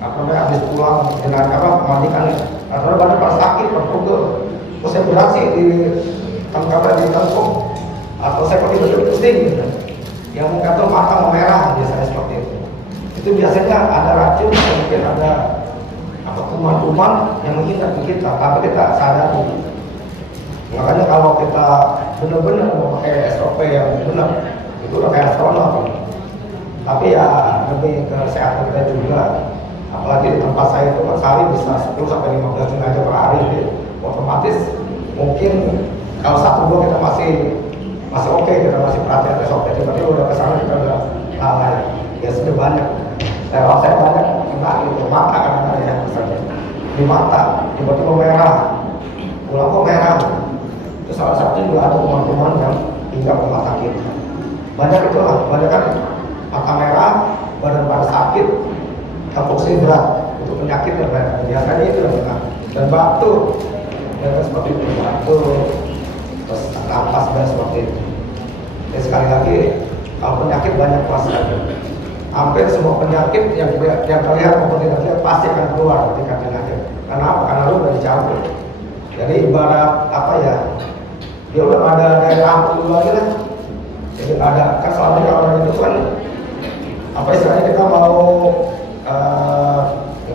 habis pulang dengan memandikan atau badan pas sakit, perpugel, terus saya berasi di tengkuk atau saya pakai baju pusing gitu. Yang mungkin tuh mata merah biasanya seperti itu. Itu biasanya ada racun, mungkin ada kuman-kuman yang menghindar di kita, tapi kita sadari. Makanya kalau kita benar-benar mau pakai SOP yang benar, itu udah kayak astronot. Tapi ya lebih ke kesehatan kita juga. Apalagi di tempat saya itu kan sehari bisa 10 sampai 15 jenazah per hari. Jadi otomatis mungkin kalau 1-2 kita masih oke, kita masih perhatian SOP. Tapi udah kesana kita udah lalai. Ya sudah banyak. Saya banyak kena gitu, mata kadang-kadang ya misalnya di mata, tiba-tiba merah, pulang kok merah. Itu salah satu juga ada kuman-kuman yang tinggal ke mata kita. Banyak itu lah, banyak kan mata merah, badan pada sakit, hipoksi berat, itu penyakit yang biasanya itu dan batuk, dan seperti itu batuk, terus napas dan seperti itu. Jadi sekali lagi kalau penyakit banyak pasti. Hampir semua penyakit yang terlihat maupun tidak terlihat pasti akan keluar ketika penyakit. Karena apa? Karena lu udah dicabut. Jadi ibarat dia udah ada daerah dulu lagi lah. Jadi ada kan selamanya orang itu kan istilahnya kita mau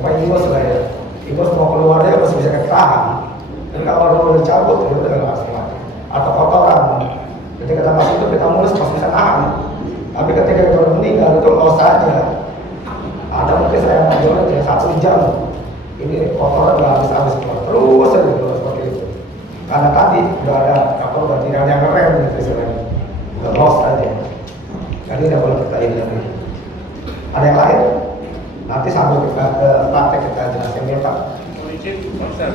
ingos lah ya. Ingos mau keluarnya masih bisa ketahan. Dan kalau udah dicabut itu udah nggak mati. Atau kotoran. Ketika kita masuk itu kita mulus masih bisa tahan. Tapi ketika kita udah meninggal itu los saja. Ada mungkin saya jual aja 1 jam. Ini kotoran nggak habis-habis terus aja seperti itu. Karena tadi udah ada udah tidak ada yang ngerem gitu istilahnya. Udah los aja. Jadi tidak boleh kita hindari. Ada yang lain? Nanti sambil kita ke praktek kita jelasin ya Pak. Izin Pak Ustaz,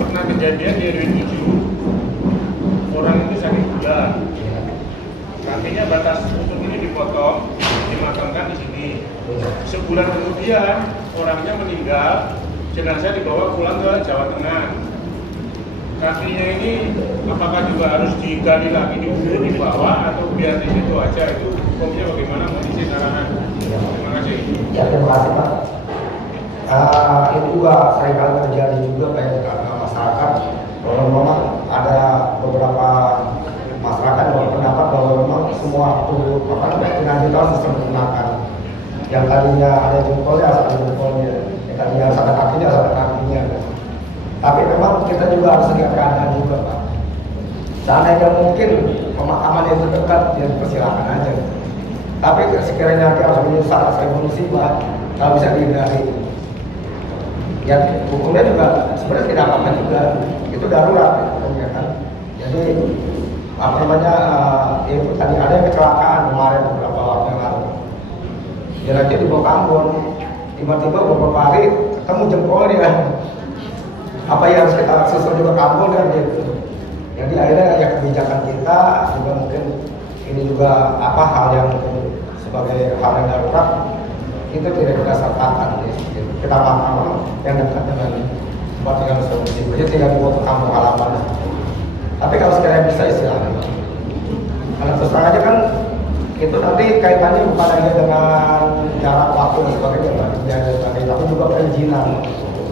pernah kejadian di RW 7 orang itu sakit gula. Kakinya batas untuk ini dipotong, dimakamkan di sini. Sebulan kemudian orangnya meninggal, jenazah dibawa pulang ke Jawa Tengah. Kakinya ini apakah juga harus digali lagi, dibawa atau biar di situ aja? Itu hukumnya bagaimana? Mohon izin arahan. Terima kasih. Ya terima kasih Pak. Itu juga seringkali terjadi juga kayak di masyarakat. Kalau memang ada beberapa masyarakat yang berpendapat bahwa memang semua tubuh jenazah itu harus disempurnakan. Yang tadinya ada jempolnya harus ada jempolnya, yang tadinya harus ada kakinya harus ada kakinya. Tapi memang kita juga harus lihat keadaan juga Pak. Seandainya mungkin pemakaman itu dekat, ya persilakan aja. Tapi sekiranya nanti harus menyusah rasa musibah, kalau bisa dihindari. Ya hukumnya juga sebenarnya tidak apa-apa juga, itu darurat ya kan. Jadi apa namanya itu tadi ada yang kecelakaan kemarin beberapa waktu yang lalu. Dia lagi dibawa ke Ambon, tiba-tiba beberapa hari ketemu jempolnya. Apa yang harus kita susul juga ke Ambon kan gitu. Jadi akhirnya ya kebijakan kita juga mungkin ini juga apa hal yang mungkin sebagai hal yang darurat itu tidak kita sertakan gitu. Kita paham yang dekat dengan tempat tinggal solusi, jadi tidak dibawa ke kampung halaman. Tapi kalau sekiranya bisa istilahnya, karena terus terang aja kan itu nanti kaitannya bukan hanya dengan jarak waktu dan sebagainya, tapi juga perizinan.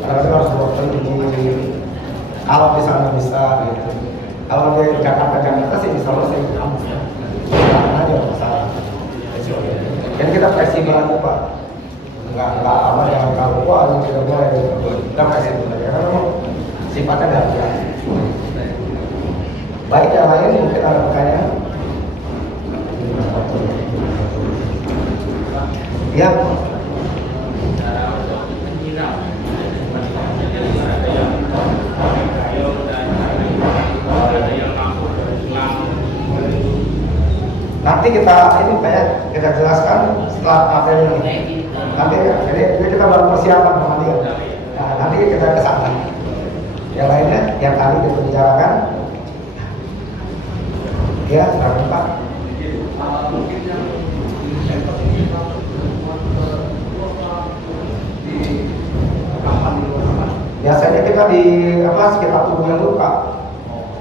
Karena kita harus buat perizinan. Kalau di sana bisa gitu. Kalau di Jakarta sih bisa selesai silakan aja masalah. Jadi kita fleksibel aja Pak. Enggak apa yang kalau ini tidak boleh kita fleksibel aja karena memang sifatnya darurat. Baik, yang lain mungkin ada pertanyaan? Ya. Nanti kita ini kayak kita jelaskan setelah materi ini. Nanti ya, jadi kita baru persiapan sama dia. Nah, nanti kita ke sana. Yang lainnya, yang tadi kita bicarakan. Ya, silakan Pak. Biasanya kita di sekitar tubuhnya dulu Pak,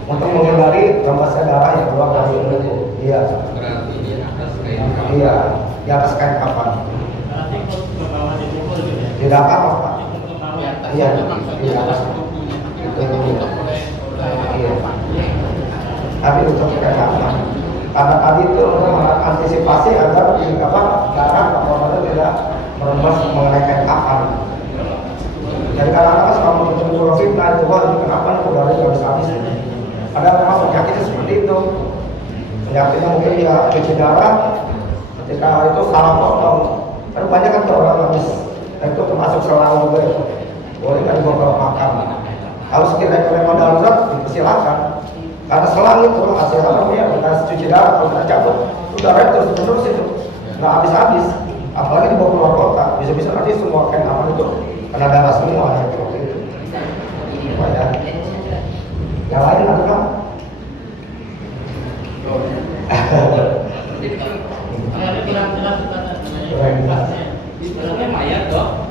untuk menghindari hembusnya darah yang keluar dari tubuh. Iya. Berarti di atas kain. Iya, di atas kain kapan? Tidak apa Pak. Iya, di atas. Iya. Tapi untuk kain kapan? Karena tadi itu untuk mengantisipasi agar darah atau tidak merembes mengenai kain kapan. Jadi kadang-kadang selama bertemu fitnah itu kenapa udaranya nggak bisa habis? Ada memang penyakitnya seperti itu. Penyakitnya mungkin ya cuci darah ketika itu salah potong. Karena banyak kan orang habis itu termasuk selang juga itu. Boleh nggak dibawa ke makam? Kalau sekiranya memang darurat dipersilakan. Karena selang itu hasil ya kita cuci darah kalau kita cabut udaranya terus itu nggak habis-habis. Apalagi dibawa keluar kota, bisa-bisa nanti semua kain apa itu karena darah semua ya seperti itu. Banyak. Yang lain ada kan? Sebenarnya mayat dok.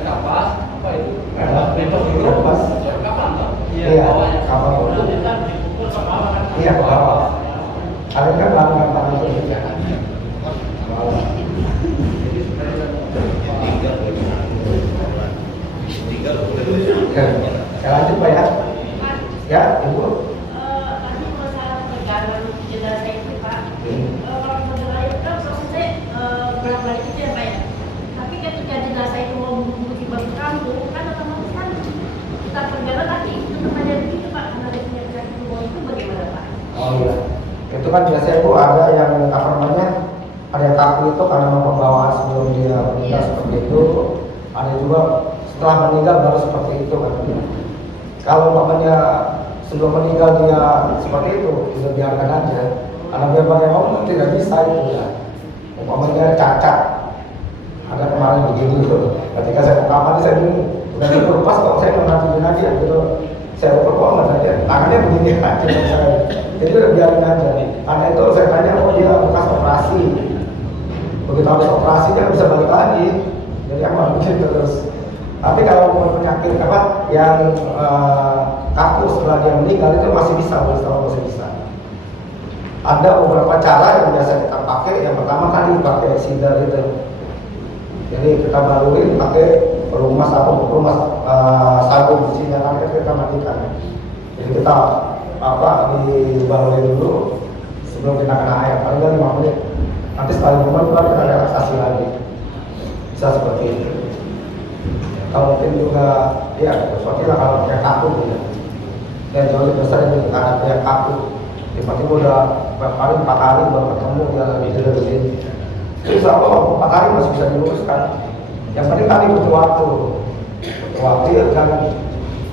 Kapas apa itu? Kapas. Kapan dok? Iya. Kapas. Iya kapas. Ada kan lakukan tangan itu. Ya lanjut Pak ya. Ya Ibu. Tadi masalah perjalanan jenazah itu Pak. Kalau jenazah itu kan prosesnya bolak-balik itu ya Pak ya. Tapi ketika jenazah itu mau menuju balik kampung kan otomatis kan kita perjalanan nanti tetap ada begitu Pak. Karena ada penyakit itu bagaimana Pak? Oh iya. Itu kan biasanya Bu ada yang ada yang kaku itu karena pembawaan sebelum dia meninggal seperti itu. Ada juga setelah meninggal baru seperti itu kan. Kalau umpamanya sebelum meninggal dia seperti itu, kita biarkan aja. Karena biar bagaimana tidak bisa itu ya. Umpamanya cacat. Ada kemarin begini gitu. Ketika saya kapan saya bingung. Udah itu lepas kok saya mengajuin aja gitu. Saya berbohong aja. Tangannya begini aja saya. Jadi udah biarin aja. Karena itu saya tanya, oh dia bekas operasi. Begitu habis operasi dia bisa balik lagi. Jadi apa begitu terus. Tapi kalau penyakit yang kaku setelah dia meninggal itu masih bisa, masih bisa. Ada beberapa cara yang biasa kita pakai. Yang pertama tadi pakai sidar itu. Jadi kita balurin pakai perumas sabun sinyalnya kita matikan. Jadi kita dibalurin dulu sebelum kita kena air paling 5 menit. Nanti setelah 5 menit kita relaksasi lagi. Bisa seperti itu. Kalau mungkin juga ya seperti lah kalau pakai kaku ya. Dan jauh besar ini ada kayak kaku. Tiba-tiba udah paling 4 hari baru ketemu dia gede-gede. Insya Allah 4 hari masih bisa diluruskan. Yang penting tadi butuh waktu. Butuh waktu dan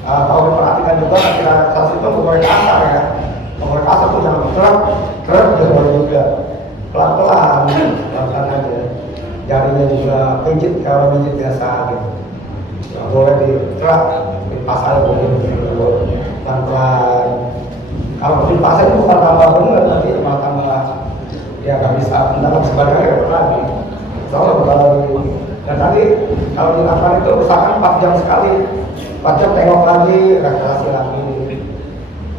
kalau diperhatikan juga kira saat itu mengorek kasar ya. Mengorek kasar tuh jangan gerak juga. Pelan-pelan aja. Jarinya juga pijit kalau pijit biasa gitu. Nggak boleh dikerak, dipasang boleh pelan-pelan. Kalau dipasang itu bukan tambah bener, nanti malah tambah ya nggak bisa mendapat sebagainya lagi. Soalnya kalau dan tadi kalau dilakukan itu usahakan 4 jam sekali, 4 jam tengok lagi, relaksasi lagi.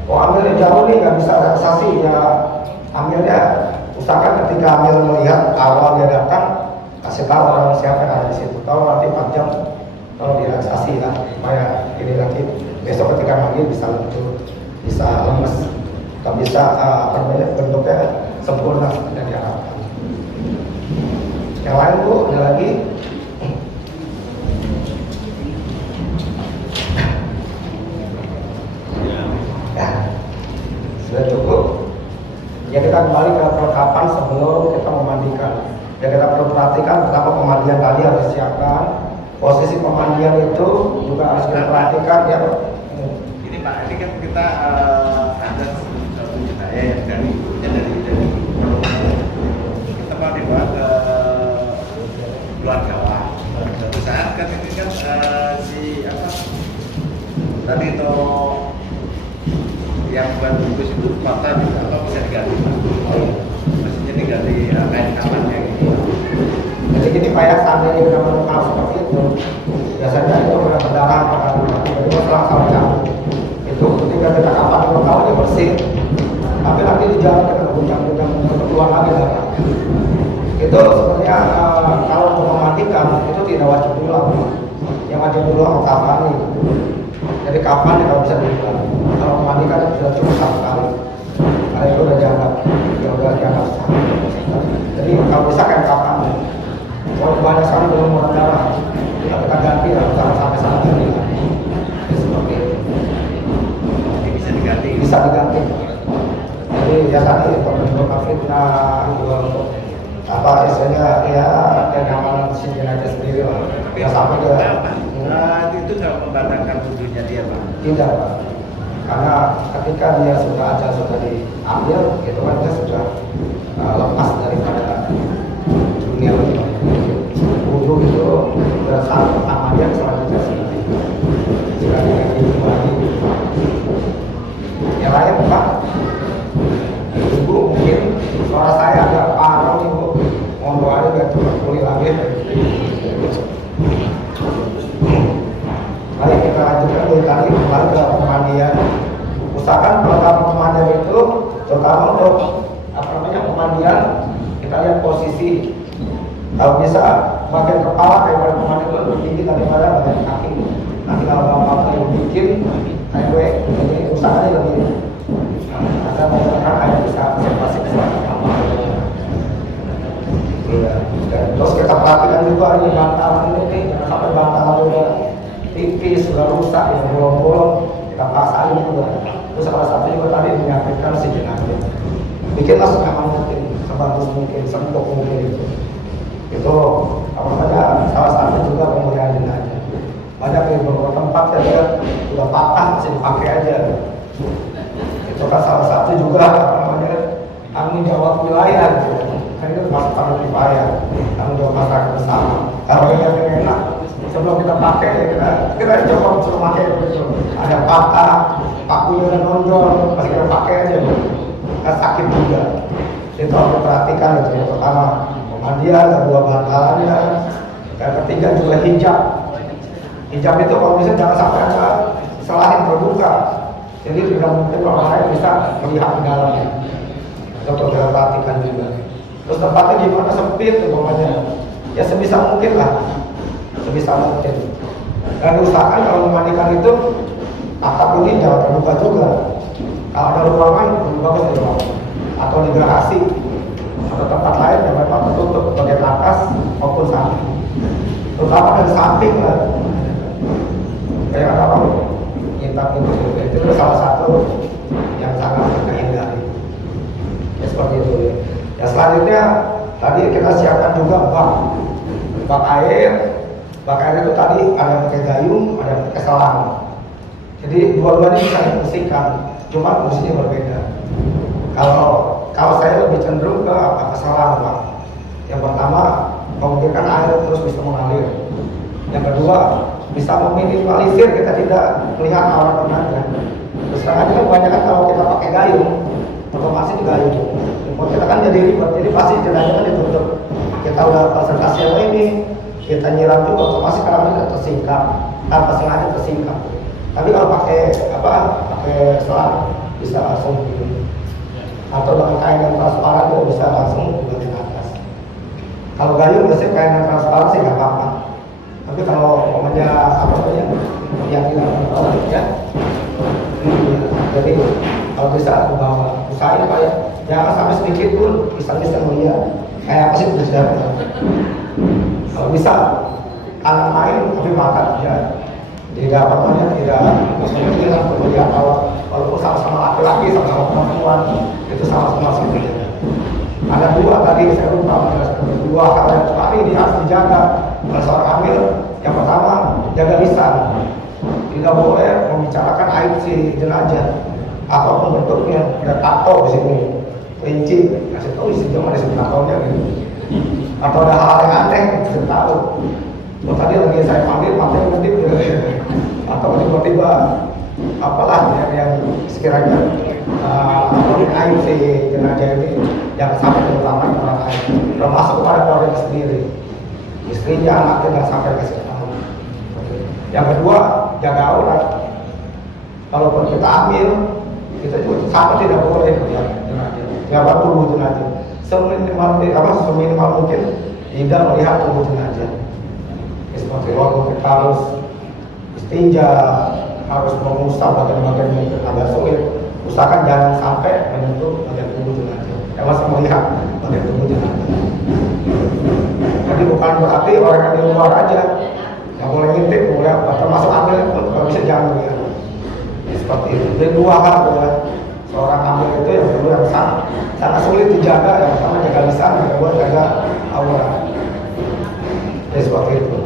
Oh ambilnya jauh nih nggak bisa relaksasi ya, ambilnya usahakan ketika ambil melihat awal dia datang kasih tahu orang siapa yang ada di situ. Kalau nanti 4 jam kalau direlaksasi lah supaya ini nanti besok ketika manggil bisa lentur, bisa lemes, nggak bisa bentuknya sempurna seperti yang diharapkan. Yang lain Bu, ada lagi? Ya, sudah cukup. Ya kita kembali ke perlengkapan sebelum kita memandikan. Ya kita perlu perhatikan betapa pemandian tadi harus disiapkan. Posisi pemandian itu juga harus kita perhatikan ya. Ini Pak, ini kan kita ada satu wilayah yang dari kita mau dibawa ke luar Jawa. Suatu saat kan ini kan si apa tadi itu yang buat bungkus itu patah atau bisa diganti Pak? Maksudnya diganti kain kapannya gitu. Jadi gini Pak ya, seandainya kita menemukan seperti itu, biasanya itu benar berdarah pada itu selang sama jauh. Itu ketika kita kapan itu tahu dia bersih, tapi nanti di jalan kita gunjang-gunjang keluar lagi darah. Itu sebenarnya kalau untuk memandikan itu tidak wajib pulang, yang wajib pulang kafani. Jadi kapan kalau bisa diulang, kalau memandikan sudah cukup 1 kali. Karena itu udah dianggap, ya udah dianggap sah. Jadi kalau bisa kan kapan? Kalau banyak sekali belum mau darah, kita ganti lah, sampai saat ini. Seperti itu. Ini bisa diganti. Bisa diganti. Jadi ya tadi untuk fitnah, juga untuk apa istilahnya ya kenyamanan si jenazah sendiri lah. Tapi Ya sampai dia. Itu nggak membatalkan wudhunya dia Pak? Tidak Pak. Karena ketika dia sudah diambil, itu kan dia sudah lepas daripada dunia ini. Wudhu itu berasal pertama dia selanjutnya sudah lagi. Yang lain Pak, Ibu mungkin suara saya agak parah nih Bu, mohon doanya biar cepat pulih lagi. Baik, kita lanjutkan dulu tadi kembali ke pemandian. Usahakan perlengkapan pemandian itu terutama untuk pemandian kita lihat posisi. Kalau bisa bagian kepala daripada pemandian itu lebih tinggi daripada bagian kaki. Nanti kalau bapak yang bikin ini usahakannya lebih ada masyarakat air bisa observasi ke sana. Iya. Terus kita perhatikan juga ini bantalan ini, jangan sampai bantalan udah tipis, sudah rusak, yang bolong-bolong, kita pasang juga. Terus salah satu juga tadi menyampaikan si jenazah. Bikinlah senyaman mungkin, sebagus mungkin, sempuk mungkin itu. Itu apa saja salah satu juga pemulihan jenazah. Banyak di beberapa tempat ya sudah patah masih dipakai aja. Itu kan salah satu juga tanggung jawab wilayah gitu. Kan itu termasuk tanggung kifayah, tanggung jawab masyarakat bersama. Kalau yang enak sebelum kita pakai kita coba suruh pakai begitu. Ada patah, pakunya dan nonjol, masih kita pakai aja, kan sakit juga. Itu harus diperhatikan itu. Yang pertama pemandian, kedua bantalannya, yang ketiga juga hijab. Hijab itu kalau bisa jangan sampai ada selain terbuka, jadi tidak mungkin orang lain bisa melihat ke dalamnya. Itu perlu diperhatikan juga. Terus tempatnya di mana sempit, pokoknya ya sebisa mungkin lah. Sebisa mungkin. Dan usahakan kalau memandikan itu atap ini jangan terbuka juga. Kalau ada ruangan lebih bagus di ruangan atau di garasi atau tempat lain yang memang tertutup bagian atas maupun samping. Terutama dari samping lah. Kayak ada orang nyintak itu salah satu kita siapkan juga bak air. Bak air itu tadi ada yang pakai gayung, ada yang pakai selang. Jadi dua-duanya bisa difungsikan, cuma fungsinya berbeda. Kalau saya lebih cenderung ke selang, Pak. Yang pertama, membiarkan air terus bisa mengalir. Yang kedua, bisa meminimalisir kita tidak melihat awan tenaga. Terus terang aja banyak kan kalau kita pakai gayung, otomatis di gayung. Kalau kita kan jadi ribet, jadi pasti jenazah kan ditutup. Kita udah presentasi apa ini, kita nyiram juga otomatis karena kita tersingkap, tanpa sengaja tersingkap. Tapi kalau pakai selang bisa langsung atau dengan kain yang transparan juga bisa langsung bagian atas. Kalau gayung biasanya kain yang transparan sih nggak apa-apa. Tapi kalau umpamanya yang tidak transparan ya, jadi kalau bisa ke bawah, usahain Pak ya, jangan sampai sedikit pun bisa melihat kayak apa sih bisa. Kalau bisa kanan main tapi mata tidak melihat walaupun sama-sama laki-laki, sama-sama perempuan itu sama-sama seperti itu. Ada dua tadi saya lupa menjelaskan dua hal yang paling harus dijaga oleh seorang hamil. Yang pertama jaga lisan, tidak boleh membicarakan aib si jenazah apapun bentuknya. Ada tato di sini, kelinci, kasih tahu isi cuma di sini tatonya gitu. Atau ada hal yang aneh kasih tahu. Oh, tadi lagi saya panggil matanya ngintip gitu. Atau tiba-tiba apalah yang sekiranya aib si jenazah ini jangan sampai terutama orang lain, termasuk kepada keluarga sendiri, istrinya, anaknya jangan sampai kasih tahu. Yang kedua, jaga aurat. Kalaupun kita ambil, kita juga sama tidak boleh melihat jenazah, jaga tubuh jenazah. Seminimal mungkin tidak melihat tubuh jenazah. Seperti waktu kita harus istinja, harus mengusap bagian-bagian yang agak sulit. Usahakan jangan sampai menyentuh bagian tubuh jenazah. Jangan melihat bagian tubuh jenazah. Jadi bukan berarti orang yang di luar aja yang boleh ngintip, boleh apa, termasuk ambil pun kalau bisa jangan melihat. Seperti itu. Jadi dua hal adalah seorang ambil itu yang kedua yang sangat sulit dijaga. Yang pertama jaga lisan, yang kedua jaga aurat. Jadi seperti itu.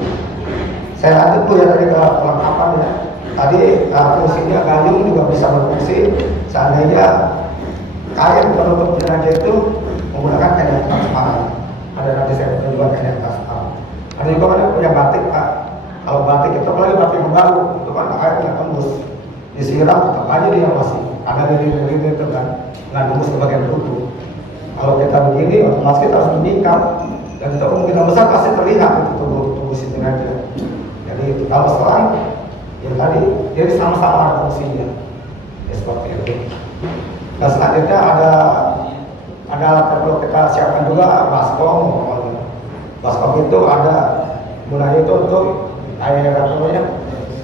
Saya lanjut tuh ya tadi ke perlengkapan ya. Tadi fungsinya gayung juga bisa berfungsi seandainya kain penutup jenazah itu menggunakan kain yang transparan. Ada nanti saya tunjukkan kain yang transparan. Ada juga kan punya batik Pak. Kalau batik itu apalagi batik baru itu kan airnya tembus, disiram tetap aja dia masih ada lilin-lilin itu kan nggak tembus ke bagian tubuh. Kalau kita begini otomatis kita harus meningkat dan itu kemungkinan besar pasti terlihat itu tubuh si jenazah. Jadi itu kalau selang ya tadi jadi sama-sama ada fungsinya ya, seperti itu. Dan selanjutnya ada alat yang perlu kita siapkan juga, baskom. Baskom itu ada gunanya itu untuk air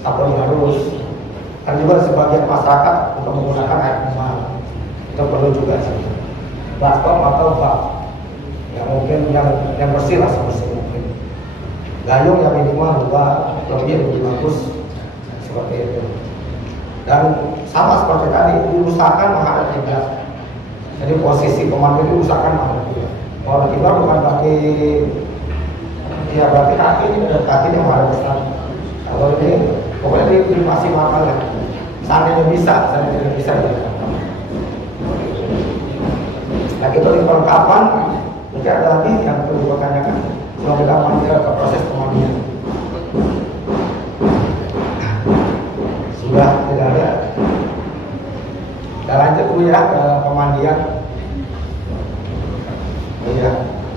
atau diharus. Dan juga sebagian masyarakat untuk menggunakan air kumal itu perlu juga sih. Baskom atau bak yang mungkin yang bersih lah sebersih mungkin. Gayung yang minimal juga lebih bagus seperti itu. Dan sama seperti tadi diusahakan menghadap kiblat. Jadi posisi komandan diusahakan menghadap kiblat. Kalau kiblat bukan kaki, ya berarti kaki yang menghadap ke sana. Kalau ini pokoknya di masih makan lah. Seandainya bisa ya. Nah kita di perlengkapan mungkin ada lagi yang perlu ditanyakan sebelum kita lanjut ke proses pemandian. Sudah tidak ada. Kita lanjut dulu ya ke pemandian. Iya.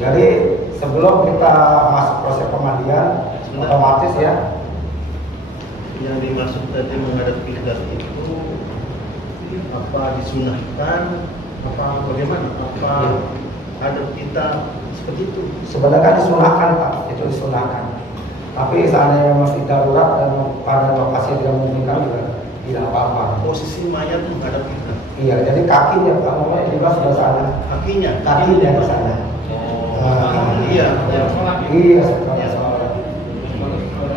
Jadi sebelum kita masuk proses pemandian, otomatis ya. Yang dimaksud tadi menghadap kiblat itu apa disunahkan? Apa bagaimana? Apa adab kita seperti itu? Sebenarnya disunahkan Pak, itu disunahkan. Tapi seandainya masih darurat dan pada lokasi tidak memungkinkan juga tidak apa-apa. Posisi mayat menghadap kita. Iya, jadi kakinya Pak, namanya juga sudah sana. Kakinya Kakinya ke sana. Iya. Iya, setelah sholat.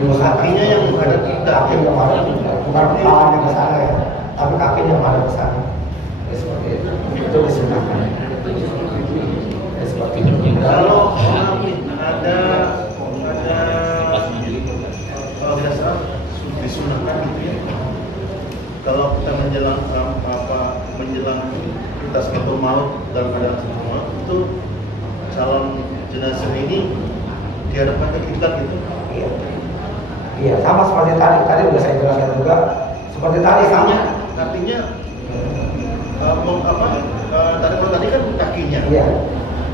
Kakinya yang menghadap kita. Kaki yang menghadap kita, bukan kepalanya ke sana ya, tapi kakinya yang menghadap ke sana. Ya, seperti itu. Itu disunahkan. Ya, seperti itu. Kalau dalam keadaan semua itu calon jenazah ini dihadapkan ke kiblat gitu. Iya. Iya, sama seperti tadi udah saya jelaskan juga. Seperti tadi sama. Artinya kalau tadi kan kakinya. Iya.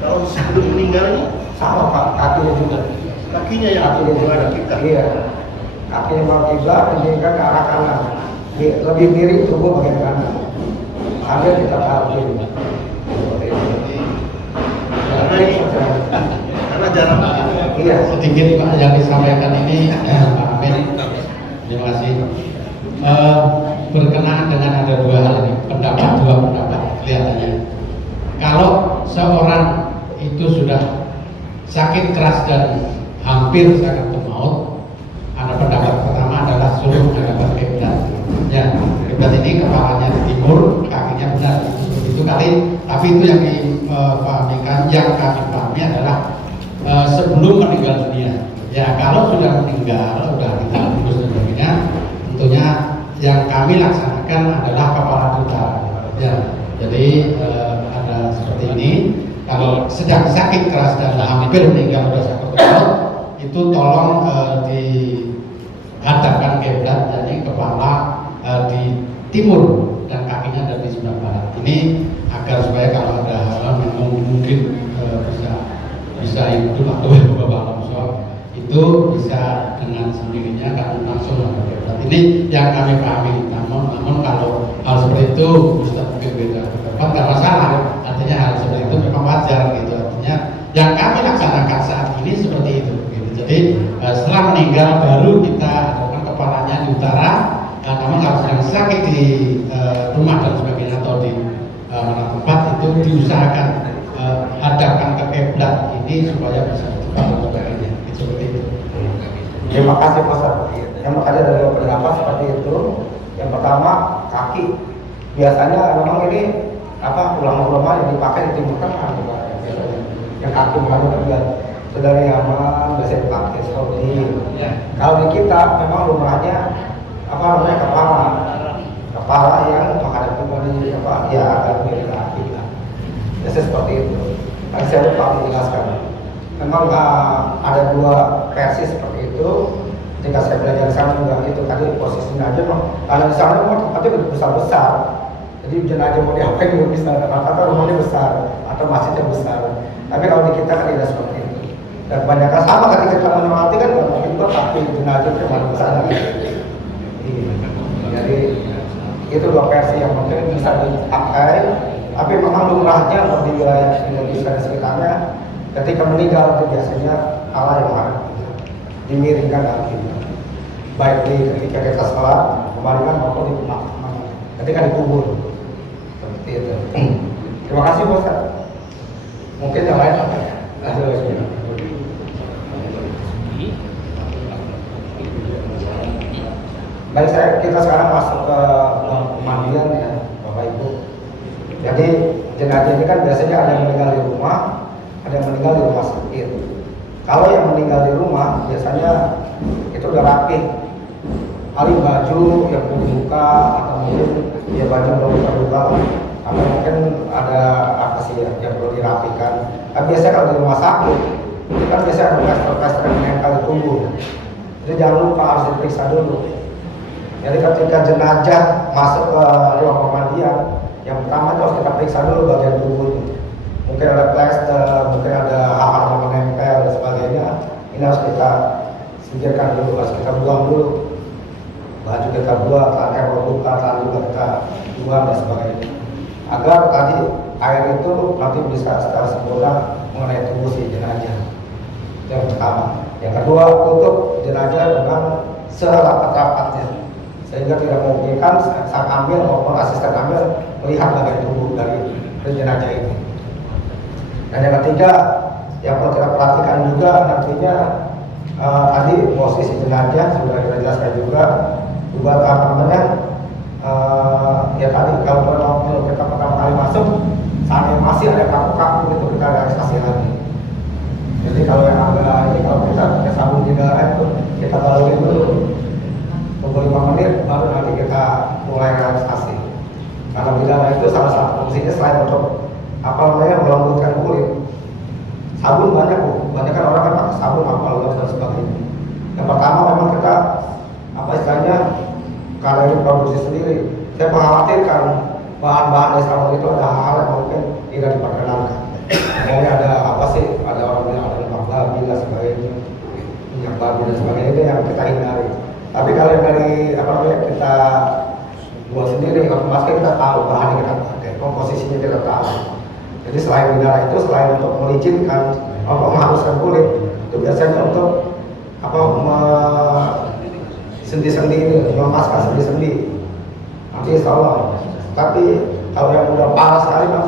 Kalau sebelum meninggalnya Sama Pak, kakinya juga. kakinya yang Kakinya juga. menghadap kita. Iya. Kakinya mau kiblat, menjadikan ke arah kanan. Lebih miring tubuh bagian kanan. Sambil kita taruhin. Karena jarang. Iya. Sedikit Pak yang disampaikan ini, Pak Amin. Terima kasih. Berkenaan dengan ada dua hal ini, dua pendapat kelihatannya. Kalau seorang itu sudah sakit keras dan hampir sakit maut, ada pendapat pertama adalah suruh menghadap kiblat. Ya, kiblat ini kepalanya di timur, kakinya benar. Itu kali, tapi itu yang dipahamikan, yang kami pahami adalah sebelum meninggal dunia. Ya, kalau sudah meninggal, sudah kita lulus dan sebagainya, tentunya yang kami laksanakan adalah kepala utara. Ya, jadi ada seperti ini. Kalau sedang sakit keras dan hampir meninggal sudah sakit keras, itu tolong dihadapkan kiblat, jadi kepala di timur dan kakinya ada di sebelah barat. Ini agar supaya kalau ada hal yang mungkin bisa hidup atau bapak longsor itu bisa dengan sendirinya kan langsung ada kiblat. Ini yang kami pahami. Namun kalau hal seperti itu bisa mungkin beda pendapat, nggak masalah. Artinya hal seperti itu memang wajar gitu. Artinya yang kami laksanakan saat ini seperti itu. Gitu. Jadi setelah meninggal baru kita adapkan kepalanya di utara. Namun kalau sedang sakit di rumah dan sebagainya atau di mana tempat itu diusahakan hadapkan ke kiblat ini supaya bisa cepat dan sebagainya. Seperti itu. Terima kasih Pak Ustaz. Yang makanya dari pendapat seperti itu. Yang pertama kaki. Biasanya memang ini ulama-ulama yang dipakai di timur tengah biasanya. Yang kaki mengandung juga saudara Yaman biasanya dipakai Saudi. Kalau di kita memang lumrahnya kepala yang menghadap kembali agak mirip kaki. Biasanya seperti itu. Tadi saya lupa menjelaskan. Memang ada dua versi seperti itu. Ketika saya belajar di sana juga itu tadi posisinya aja kalau di sana mau tempatnya besar-besar. Jadi jenazah mau diapain juga bisa. Rata-rata rumahnya besar atau masjidnya besar. Tapi kalau di kita kan tidak seperti itu. Dan kebanyakan sama ketika kita menyoroti kan nggak mungkin kok tapi jenazah cuma besar. Jadi itu dua versi yang mungkin bisa dipakai. Tapi memang lumrahnya kalau di wilayah Indonesia dan sekitarnya ketika meninggal itu biasanya Allah yang menghadap dimiringkan hati. Baik ketika kita sholat, kembalikan maupun di pemakaman. Ketika dikubur, seperti itu. Terima kasih Pak Ustaz. Mungkin yang lain apa ya? Baik, kita sekarang masuk ke pemandian ya, Bapak Ibu. Jadi jenazah ini kan biasanya ada yang meninggal di rumah, ada yang meninggal di rumah sakit. Kalau yang meninggal di rumah biasanya itu udah rapi, paling baju yang belum dibuka atau mungkin ya baju belum terbuka, atau mungkin ada apa sih yang perlu dirapikan. Tapi biasanya kalau di rumah sakit itu kan biasanya ada plaster-plaster yang menempel di tubuh. Jadi jangan lupa harus diperiksa dulu. Jadi ketika jenazah masuk ke ruang pemandian, yang pertama itu harus kita periksa dulu bagian tubuhnya. Mungkin ada plaster, mungkin ada hal-hal yang menempel dan sebagainya. Ini harus kita singkirkan dulu, harus kita buang dulu. Baju kita buang, tangan terbuka, tangan juga kita buang dan sebagainya. Agar tadi air itu nanti bisa secara sempurna mengenai tubuh si jenazah. Yang pertama. Yang kedua, tutup jenazah dengan serapat-rapatnya, sehingga tidak memungkinkan sang amil maupun asisten amil melihat bagian tubuh dari jenazah ini. Dan yang ketiga, yang perlu kita perhatikan juga nantinya tadi posisi jenazah sudah kita jelaskan juga apa namanya ya tadi kalau kita pertama kali masuk saat masih ada kaku-kaku itu kita realisasi lagi. Jadi kalau yang agak ini kalau kita pakai sabun di darah itu kita balurin dulu tunggu 5 menit baru nanti kita mulai realisasi. Karena di darah itu salah satu fungsinya selain untuk banyak Bu, banyak kan orang kan pakai sabun apa logam dan sebagainya. Yang pertama memang kita apa istilahnya karena ini produksi sendiri, saya mengkhawatirkan bahan-bahan dari sabun itu ada hal yang mungkin tidak diperkenankan. Misalnya ada apa sih, ada orang bilang ada lemak babi dan sebagainya, minyak babi dan sebagainya itu yang kita hindari. Tapi kalau yang dari apa namanya kita buat sendiri, otomatis kita tahu bahan yang kita pakai, komposisinya kita tahu. Jadi selain mineral itu, selain untuk melicinkan, untuk menghaluskan kulit, itu biasanya untuk apa sendi-sendi ini, memaskan sendi-sendi. Nanti insya Allah. Tapi kalau yang udah parah sekali, Mas,